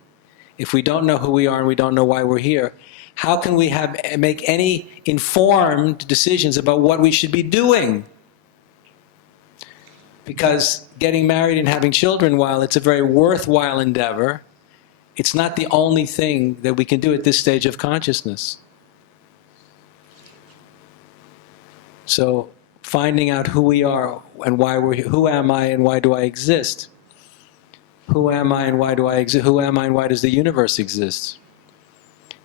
if we don't know who we are and we don't know why we're here, how can we make any informed decisions about what we should be doing? Because getting married and having children, while it's a very worthwhile endeavor, it's not the only thing that we can do at this stage of consciousness. So finding out who we are and why we're here. Who am I and why do I exist? Who am I and why do I exist? Who am I and why does the universe exist?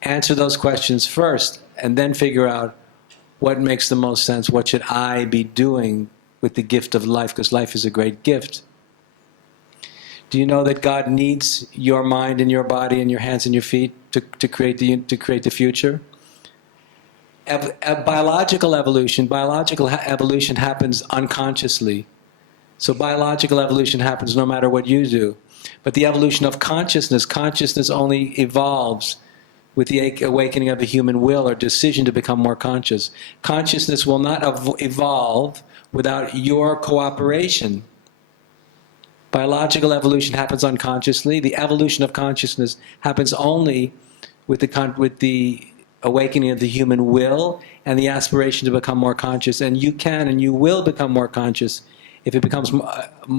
Answer those questions first, and then figure out what makes the most sense. What should I be doing with the gift of life? Because life is a great gift. Do you know that God needs your mind and your body and your hands and your feet to create the future? Biological evolution happens unconsciously. So biological evolution happens no matter what you do. But the evolution of consciousness only evolves with the awakening of the human will or decision to become more conscious. Consciousness will not evolve without your cooperation. Biological evolution happens unconsciously. The evolution of consciousness happens only with the awakening of the human will and the aspiration to become more conscious. And you can and you will become more conscious if it becomes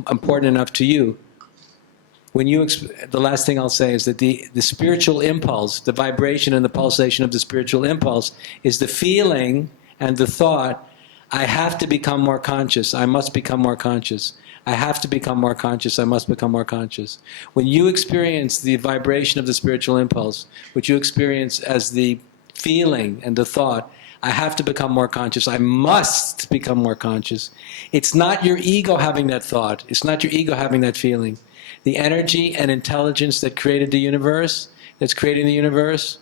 important enough to you. The last thing I'll say is that the spiritual impulse, the vibration and the pulsation of the spiritual impulse is the feeling and the thought, I have to become more conscious, I must become more conscious. I have to become more conscious, I must become more conscious. When you experience the vibration of the spiritual impulse, which you experience as the feeling and the thought, I have to become more conscious, I must become more conscious. It's not your ego having that thought, it's not your ego having that feeling. The energy and intelligence that created the universe, that's creating the universe,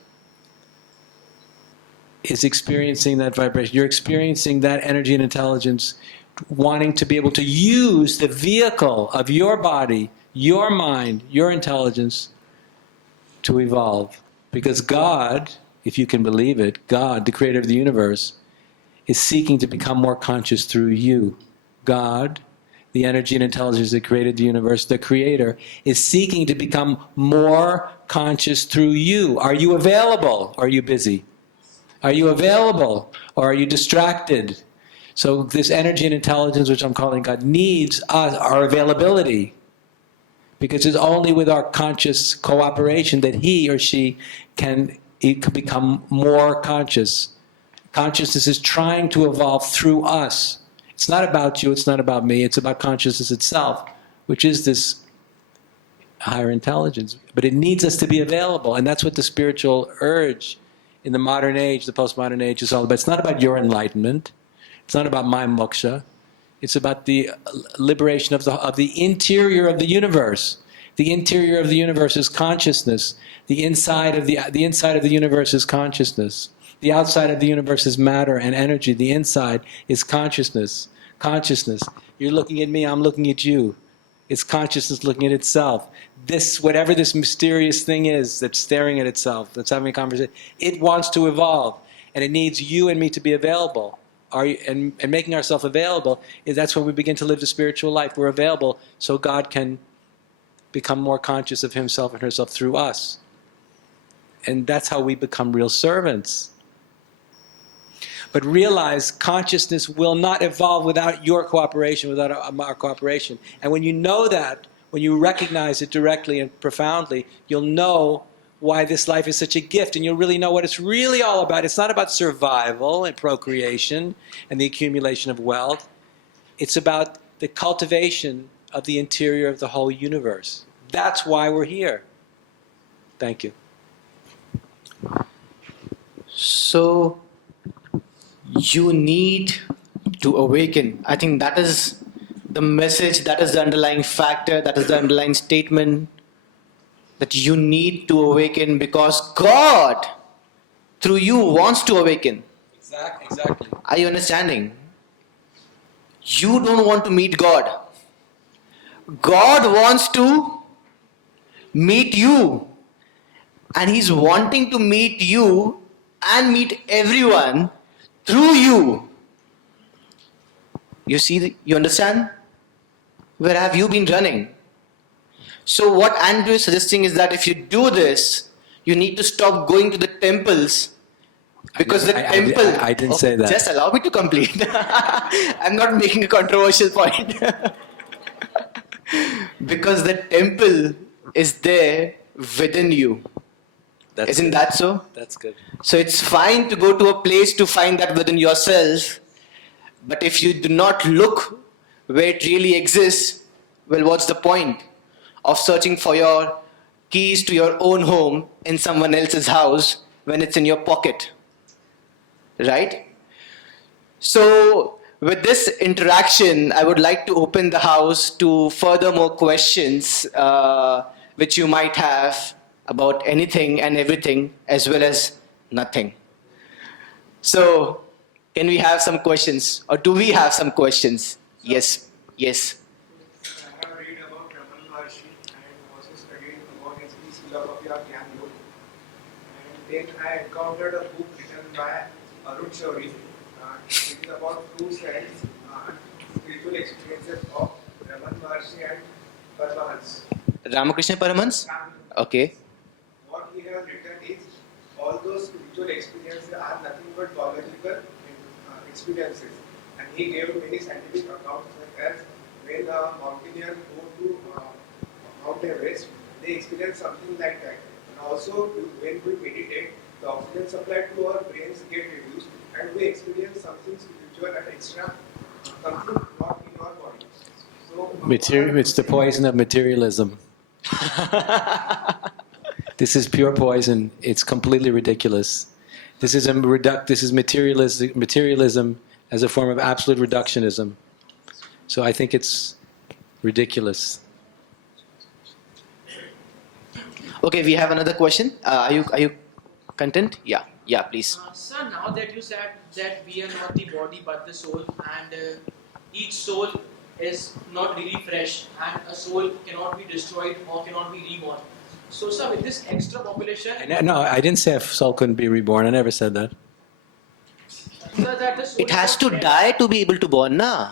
is experiencing that vibration. You're experiencing that energy and intelligence, wanting to be able to use the vehicle of your body, your mind, your intelligence to evolve. Because God, if you can believe it, God, the creator of the universe, is seeking to become more conscious through you. God, the energy and intelligence that created the universe, the creator, is seeking to become more conscious through you. Are you available? Or are you busy? Are you available? Or are you distracted? So this energy and intelligence, which I'm calling God, needs our availability. Because it's only with our conscious cooperation that he or she can become more conscious. Consciousness is trying to evolve through us. It's not about you, it's not about me, it's about consciousness itself, which is this higher intelligence. But it needs us to be available, and that's what the spiritual urge in the modern age, the postmodern age, is all about. It's not about your enlightenment, it's not about my moksha, it's about the liberation of the interior of the universe. The interior of the universe is consciousness. The inside of the universe is consciousness. The outside of the universe is matter and energy. The inside is consciousness. Consciousness. You're looking at me, I'm looking at you. It's consciousness looking at itself. This, whatever this mysterious thing is that's staring at itself, that's having a conversation, it wants to evolve. And it needs you and me to be available. And making ourselves available, that's when we begin to live the spiritual life. We're available so God can become more conscious of himself and herself through us. And that's how we become real servants. But realize consciousness will not evolve without your cooperation, without our cooperation. And when you know that, when you recognize it directly and profoundly, you'll know why this life is such a gift, and you'll really know what it's really all about. It's not about survival and procreation and the accumulation of wealth. It's about the cultivation of the interior of the whole universe. That's why we're here. Thank you. So, you need to awaken. I think that is the message, that is the underlying factor, that is the underlying statement, that you need to awaken because God, through you, wants to awaken. Exactly. Are you understanding? You don't want to meet God. God wants to meet you. And He's wanting to meet you and meet everyone through you. You see, you understand? Where have you been running? So what Andrew is suggesting is that if you do this, you need to stop going to the temples. Because the temple... I didn't say that. Just allow me to complete. I'm not making a controversial point. Because the temple is there within you. Isn't good. that so? That's good. So it's fine to go to a place to find that within yourself. But if you do not look where it really exists, well, what's the point of searching for your keys to your own home in someone else's house when it's in your pocket? Right? So with this interaction, I would like to open the house to further more questions which you might have about anything and everything as well as nothing. So can we have some questions, or do we have some questions? Yes. Yes. I have read about Raman Maharshi and also studied about his philosophy of Gyan Yoga. And then I encountered a book written by Arun Shourie. It is about two sides spiritual experiences of Raman Maharshi and Paramahansa. Ramakrishna Paramans? Okay. What he has written is all those spiritual experiences are nothing but biological experiences. And he gave many scientific accounts such as when a mountaineer go to Mount Everest, they experience something like that. And also when we meditate, the oxygen supply to our brains get reduced and we experience something spiritual and extra, something not in our body. So, It's the poison of materialism. This is pure poison. It's completely ridiculous. This is materialism as a form of absolute reductionism. So I think it's ridiculous. Okay, we have another question. Are you content? Yeah, please. Sir, now that you said that we are not the body but the soul, and each soul is not really fresh, and a soul cannot be destroyed or cannot be reborn. So, sir, with this extra population, No, I didn't say a soul couldn't be reborn. I never said that. sir, that the soul It has is to not die to be able to born, na?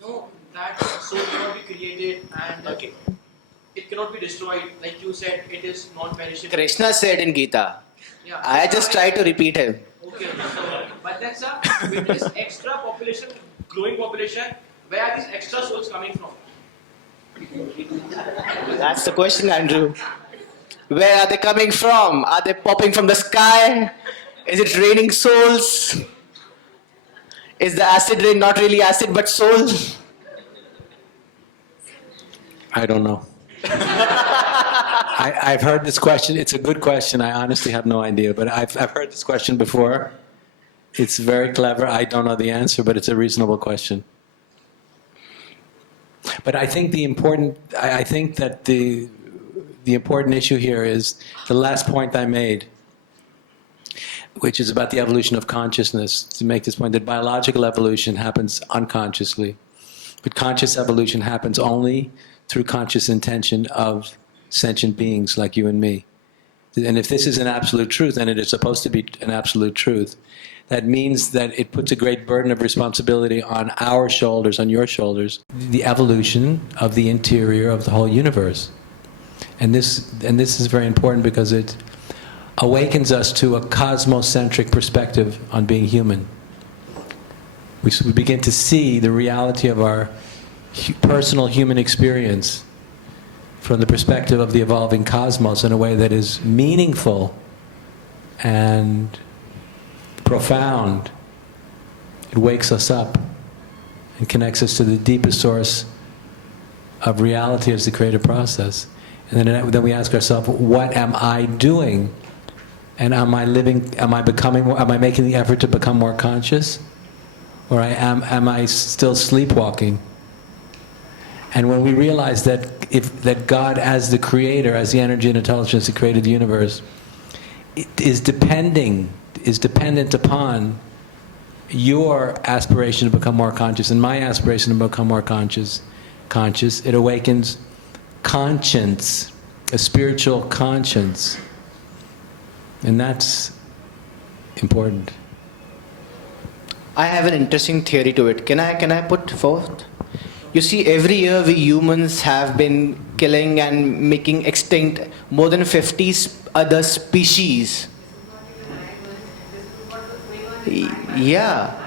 No, that soul cannot be created and Okay. it cannot be destroyed. Like you said, it is non-perishable. Krishna said in Gita. Yeah. I just try to repeat him. Okay, so, but then, sir, with this extra population, growing population, where are these extra souls coming from? That's the question, Andrew. Where are they coming from? Are they popping from the sky? Is it raining souls? Is the acid rain not really acid but soul? I don't know. I've heard this question. It's a good question. I honestly have no idea. But I've heard this question before. It's very clever. I don't know the answer, but it's a reasonable question. But I think the important issue here is the last point I made, which is about the evolution of consciousness, to make this point that biological evolution happens unconsciously, but conscious evolution happens only through conscious intention of sentient beings like you and me. And if this is an absolute truth, and it is supposed to be an absolute truth, that means that it puts a great burden of responsibility on our shoulders, on your shoulders, the evolution of the interior of the whole universe. And this is very important because it awakens us to a cosmocentric perspective on being human. We begin to see the reality of our personal human experience from the perspective of the evolving cosmos in a way that is meaningful and profound. It wakes us up and connects us to the deepest source of reality as the creative process. And then we ask ourselves, what am I doing? And am I making the effort to become more conscious? Or am I still sleepwalking? And when we realize that God as the creator, as the energy and intelligence that created the universe, is dependent upon your aspiration to become more conscious and my aspiration to become more conscious, it awakens conscience, a spiritual conscience. And that's important. I have an interesting theory to it. Can I put forth? You see, every year we humans have been killing and making extinct more than 50 other species. Yeah.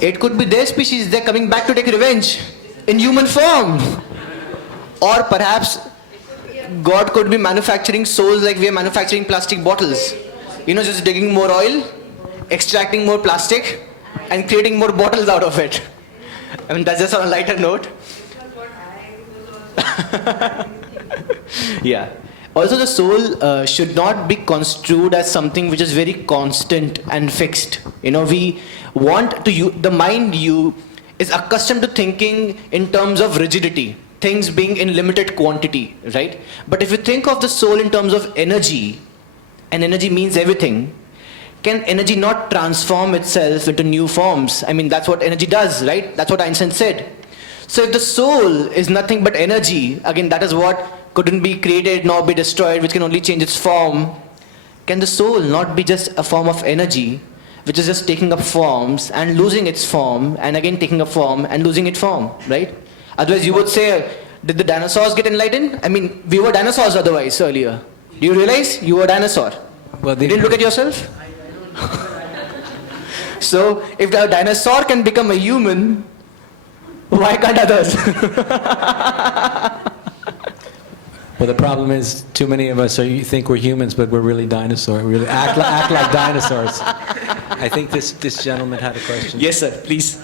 It could be their species, they're coming back to take revenge in human form. Or perhaps God could be manufacturing souls like we are manufacturing plastic bottles. Just digging more oil, extracting more plastic, and creating more bottles out of it. I mean, that's just on a lighter note. Yeah. Also, the soul should not be construed as something which is very constant and fixed. We want to the mind is accustomed to thinking in terms of rigidity, things being in limited quantity, right? But if you think of the soul in terms of energy, and energy means everything, can energy not transform itself into new forms? I mean, that's what energy does, right? That's what Einstein said. So if the soul is nothing but energy, again, that is what couldn't be created nor be destroyed, which can only change its form. Can the soul not be just a form of energy, which is just taking up forms and losing its form, and again taking up form and losing its form, right? Otherwise you would say, did the dinosaurs get enlightened? I mean, we were dinosaurs otherwise earlier. Do you realize you were a dinosaur? Well, you didn't look at yourself? So, if a dinosaur can become a human, why can't others? Well, the problem is, too many of us think we're humans, but we're really dinosaurs. We really act like dinosaurs. I think this gentleman had a question. Yes, sir. Please.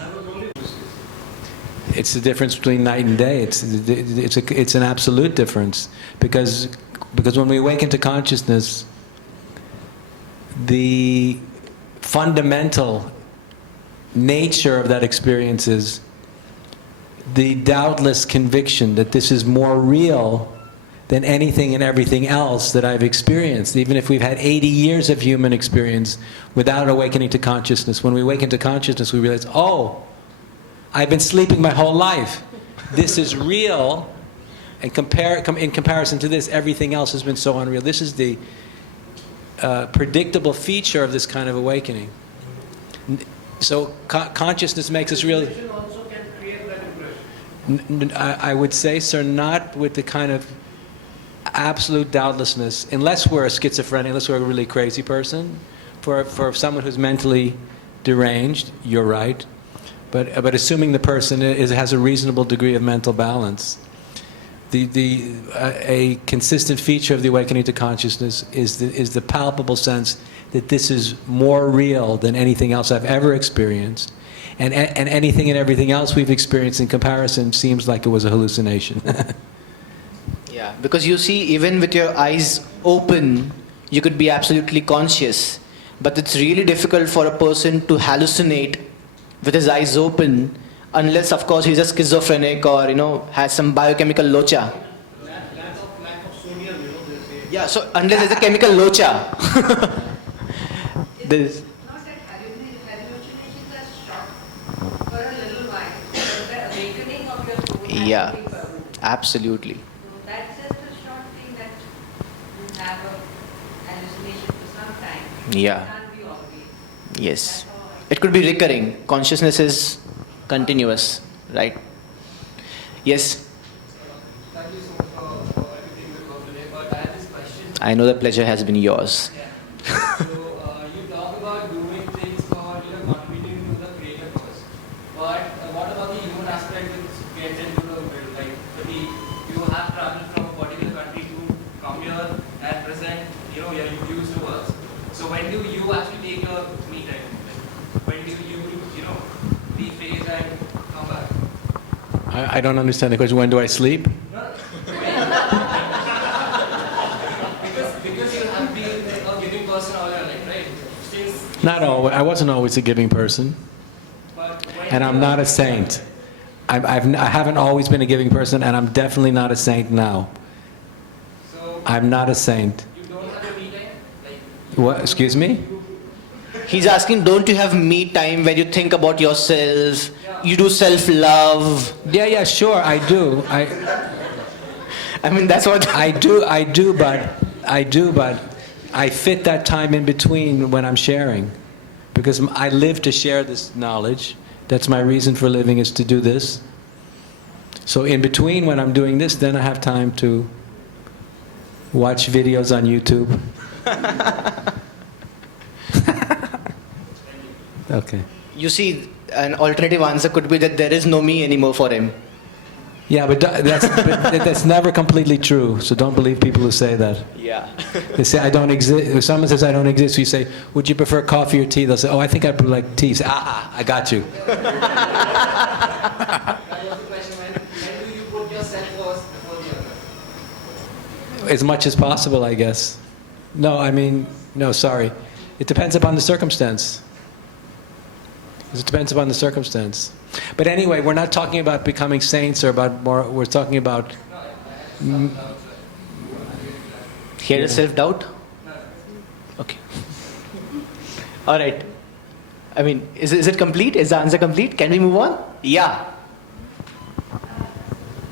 It's the difference between night and day. It's an absolute difference because when we awaken to consciousness, the fundamental nature of that experience is the doubtless conviction that this is more real than anything and everything else that I've experienced, even if we've had 80 years of human experience without awakening to consciousness. When we awaken to consciousness, we realize, oh, I've been sleeping my whole life. This is real. And in comparison to this, everything else has been so unreal. This is the predictable feature of this kind of awakening. So consciousness makes us really... Also can create that impression. I would say, sir, not with the kind of absolute doubtlessness, unless we're a schizophrenic, unless we're a really crazy person. For someone who's mentally deranged, you're right. But assuming the person has a reasonable degree of mental balance, a consistent feature of the awakening to consciousness is the palpable sense that this is more real than anything else I've ever experienced, and anything and everything else we've experienced in comparison seems like it was a hallucination. Yeah, because you see, even with your eyes open, you could be absolutely conscious, but it's really difficult for a person to hallucinate with his eyes open, unless, of course, he's a schizophrenic or, has some biochemical locha. Lack of sodium, they say. Yeah, so unless there's a chemical locha. There's... Not that hallucinations are short for a little while, but the awakening of your soul has Yeah, to be permanent. absolutely. So that's just a short thing that you have a hallucination for some time. Yeah. It can't be always. Yes. That's all. It could be recurring. Consciousness is continuous, right? Yes, Thank you so much for everything we've got today. But I have this question. I know the pleasure has been yours. Yeah. So you talk about doing things for contributing to the creator cause. But what about the human aspect which gets into the world? Like you have traveled from a particular country to come here and present your views to us. So when do you actually take a me time? When do you rephrase and come back? I don't understand the question. When do I sleep? Because you have been a giving person all your life, right? Since Not always. I wasn't always a giving person, but when and I'm not a saint. I haven't always been a giving person, and I'm definitely not a saint now. so I'm not a saint. you don't have a me time, like What? Excuse me? He's asking, don't you have me time when you think about yourself? You do self-love. Yeah, sure, I do. I mean, that's what... I do, but I fit that time in between when I'm sharing, because I live to share this knowledge. That's my reason for living, is to do this. So in between when I'm doing this, then I have time to watch videos on YouTube. Okay. You see, an alternative answer could be that there is no me anymore for him. Yeah, but that's never completely true. So don't believe people who say that. Yeah. They say I don't exist. If someone says I don't exist, you say, "Would you prefer coffee or tea?" They'll say, "Oh, I think I like tea." You say, I got you. that was the question. When do you put yourself first before the other? As much as possible, I guess. No, sorry. It depends upon the circumstance. It depends upon the circumstance. But anyway, we're not talking about becoming saints or about more. We're talking about. Here is self-doubt? Okay. All right. I mean, is it complete? Is the answer complete? Can we move on? Yeah.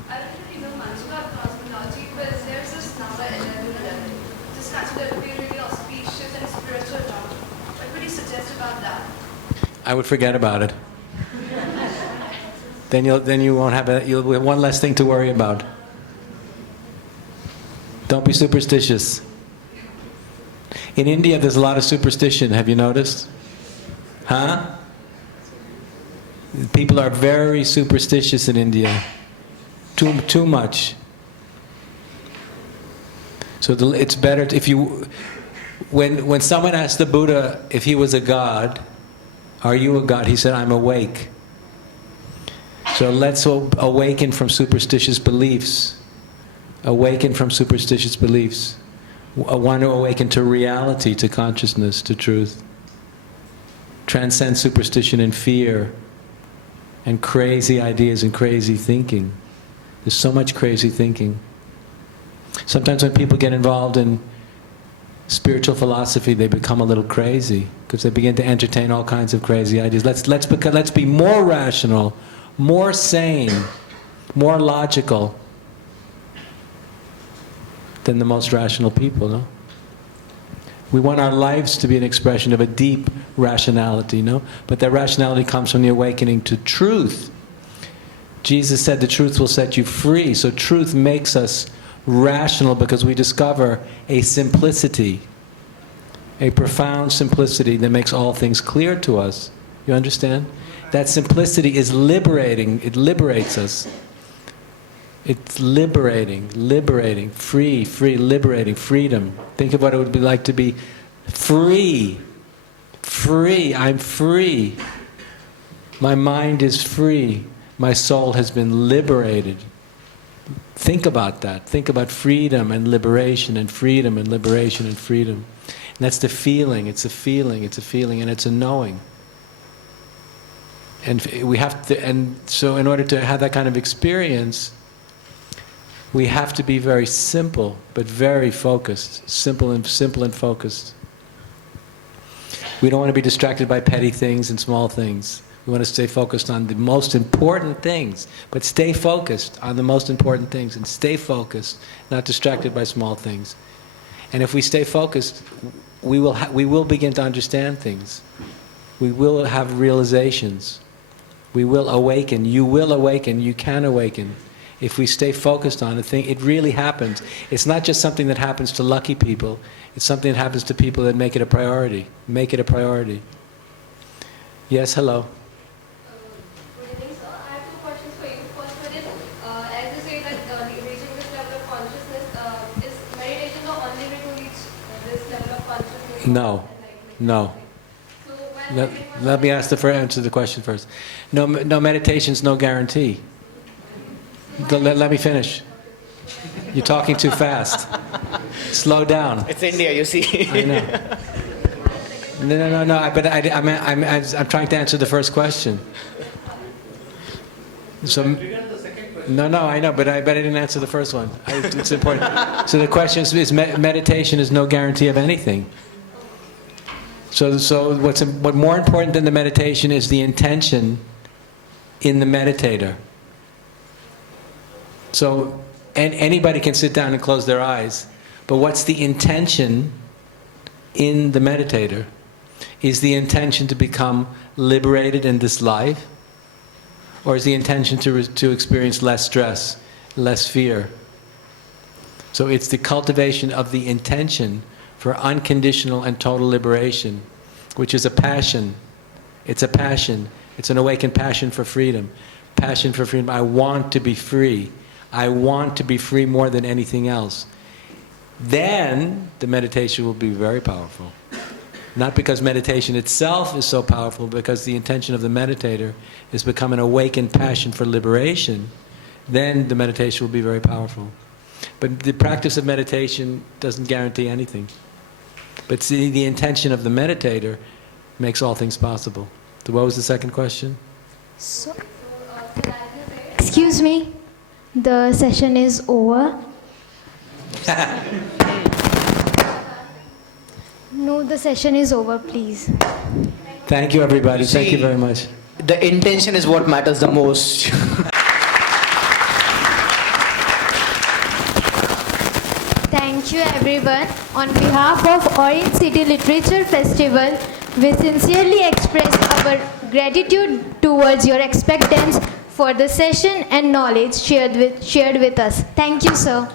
I don't really know much about cosmology, but there's this number 1111. This considered to be a really auspicious and spiritual number. What would you suggest about that? I would forget about it. Then you won't have you'll have one less thing to worry about. Don't be superstitious. In India, there's a lot of superstition. Have you noticed? Huh? People are very superstitious in India. Too much. So it's better if you. When someone asked the Buddha if he was a god, "Are you a god?" He said, "I'm awake." So let's awaken from superstitious beliefs. Awaken from superstitious beliefs. I want to awaken to reality, to consciousness, to truth. Transcend superstition and fear and crazy ideas and crazy thinking. There's so much crazy thinking. Sometimes when people get involved in spiritual philosophy, they become a little crazy because they begin to entertain all kinds of crazy ideas. Let's be more rational, more sane, more logical than the most rational people, no? We want our lives to be an expression of a deep rationality, no? But that rationality comes from the awakening to truth. Jesus said the truth will set you free. So truth makes us rational because we discover a simplicity, a profound simplicity that makes all things clear to us. You understand? That simplicity is liberating. It liberates us. It's liberating, free, liberating, freedom. Think of what it would be like to be free. I'm free. My mind is free. My soul has been liberated. Think about that. Think about freedom and liberation and freedom and liberation and freedom. And that's the feeling. It's a feeling. It's a feeling, and it's a knowing. And we have to. And so, in order to have that kind of experience, we have to be very simple, but very focused. Simple and focused. We don't want to be distracted by petty things and small things. We want to stay focused on the most important things, but stay focused on the most important things and stay focused, not distracted by small things. And if we stay focused, we will begin to understand things. We will have realizations. We will awaken. You will awaken. You can awaken. if we stay focused on the thing, it really happens. It's not just something that happens to lucky people. It's something that happens to people that make it a priority. Make it a priority. Yes, hello. Good evening, sir. I have two questions for you. First one is, as you say that reaching this level of consciousness, is meditation the only way to reach this level of consciousness? No. No. So when Let me answer the question first. No, meditation's no guarantee. Let me finish. You're talking too fast. Slow down. It's India, you see. I know. No. But I'm trying to answer the first question. So, no, I know, but I didn't answer the first one. It's important. So the question is meditation is no guarantee of anything. So what's more important than the meditation is the intention in the meditator. So anybody can sit down and close their eyes, but what's the intention in the meditator? Is the intention to become liberated in this life? Or is the intention to experience less stress, less fear? So it's the cultivation of the intention for unconditional and total liberation, which is a passion. It's a passion. It's an awakened passion for freedom. Passion for freedom. I want to be free. I want to be free more than anything else. Then the meditation will be very powerful. Not because meditation itself is so powerful, because the intention of the meditator is become an awakened passion for liberation. Then the meditation will be very powerful. But the practice of meditation doesn't guarantee anything. But see, the intention of the meditator makes all things possible. So what was the second question? So, Excuse me, the session is over. No, the session is over, please. Thank you, everybody. Thank you See, very much. The intention is what matters the most. Thank you, everyone. On behalf of Orange City Literature Festival, we sincerely express our gratitude towards your expectance for the session and knowledge shared with us. Thank you, sir.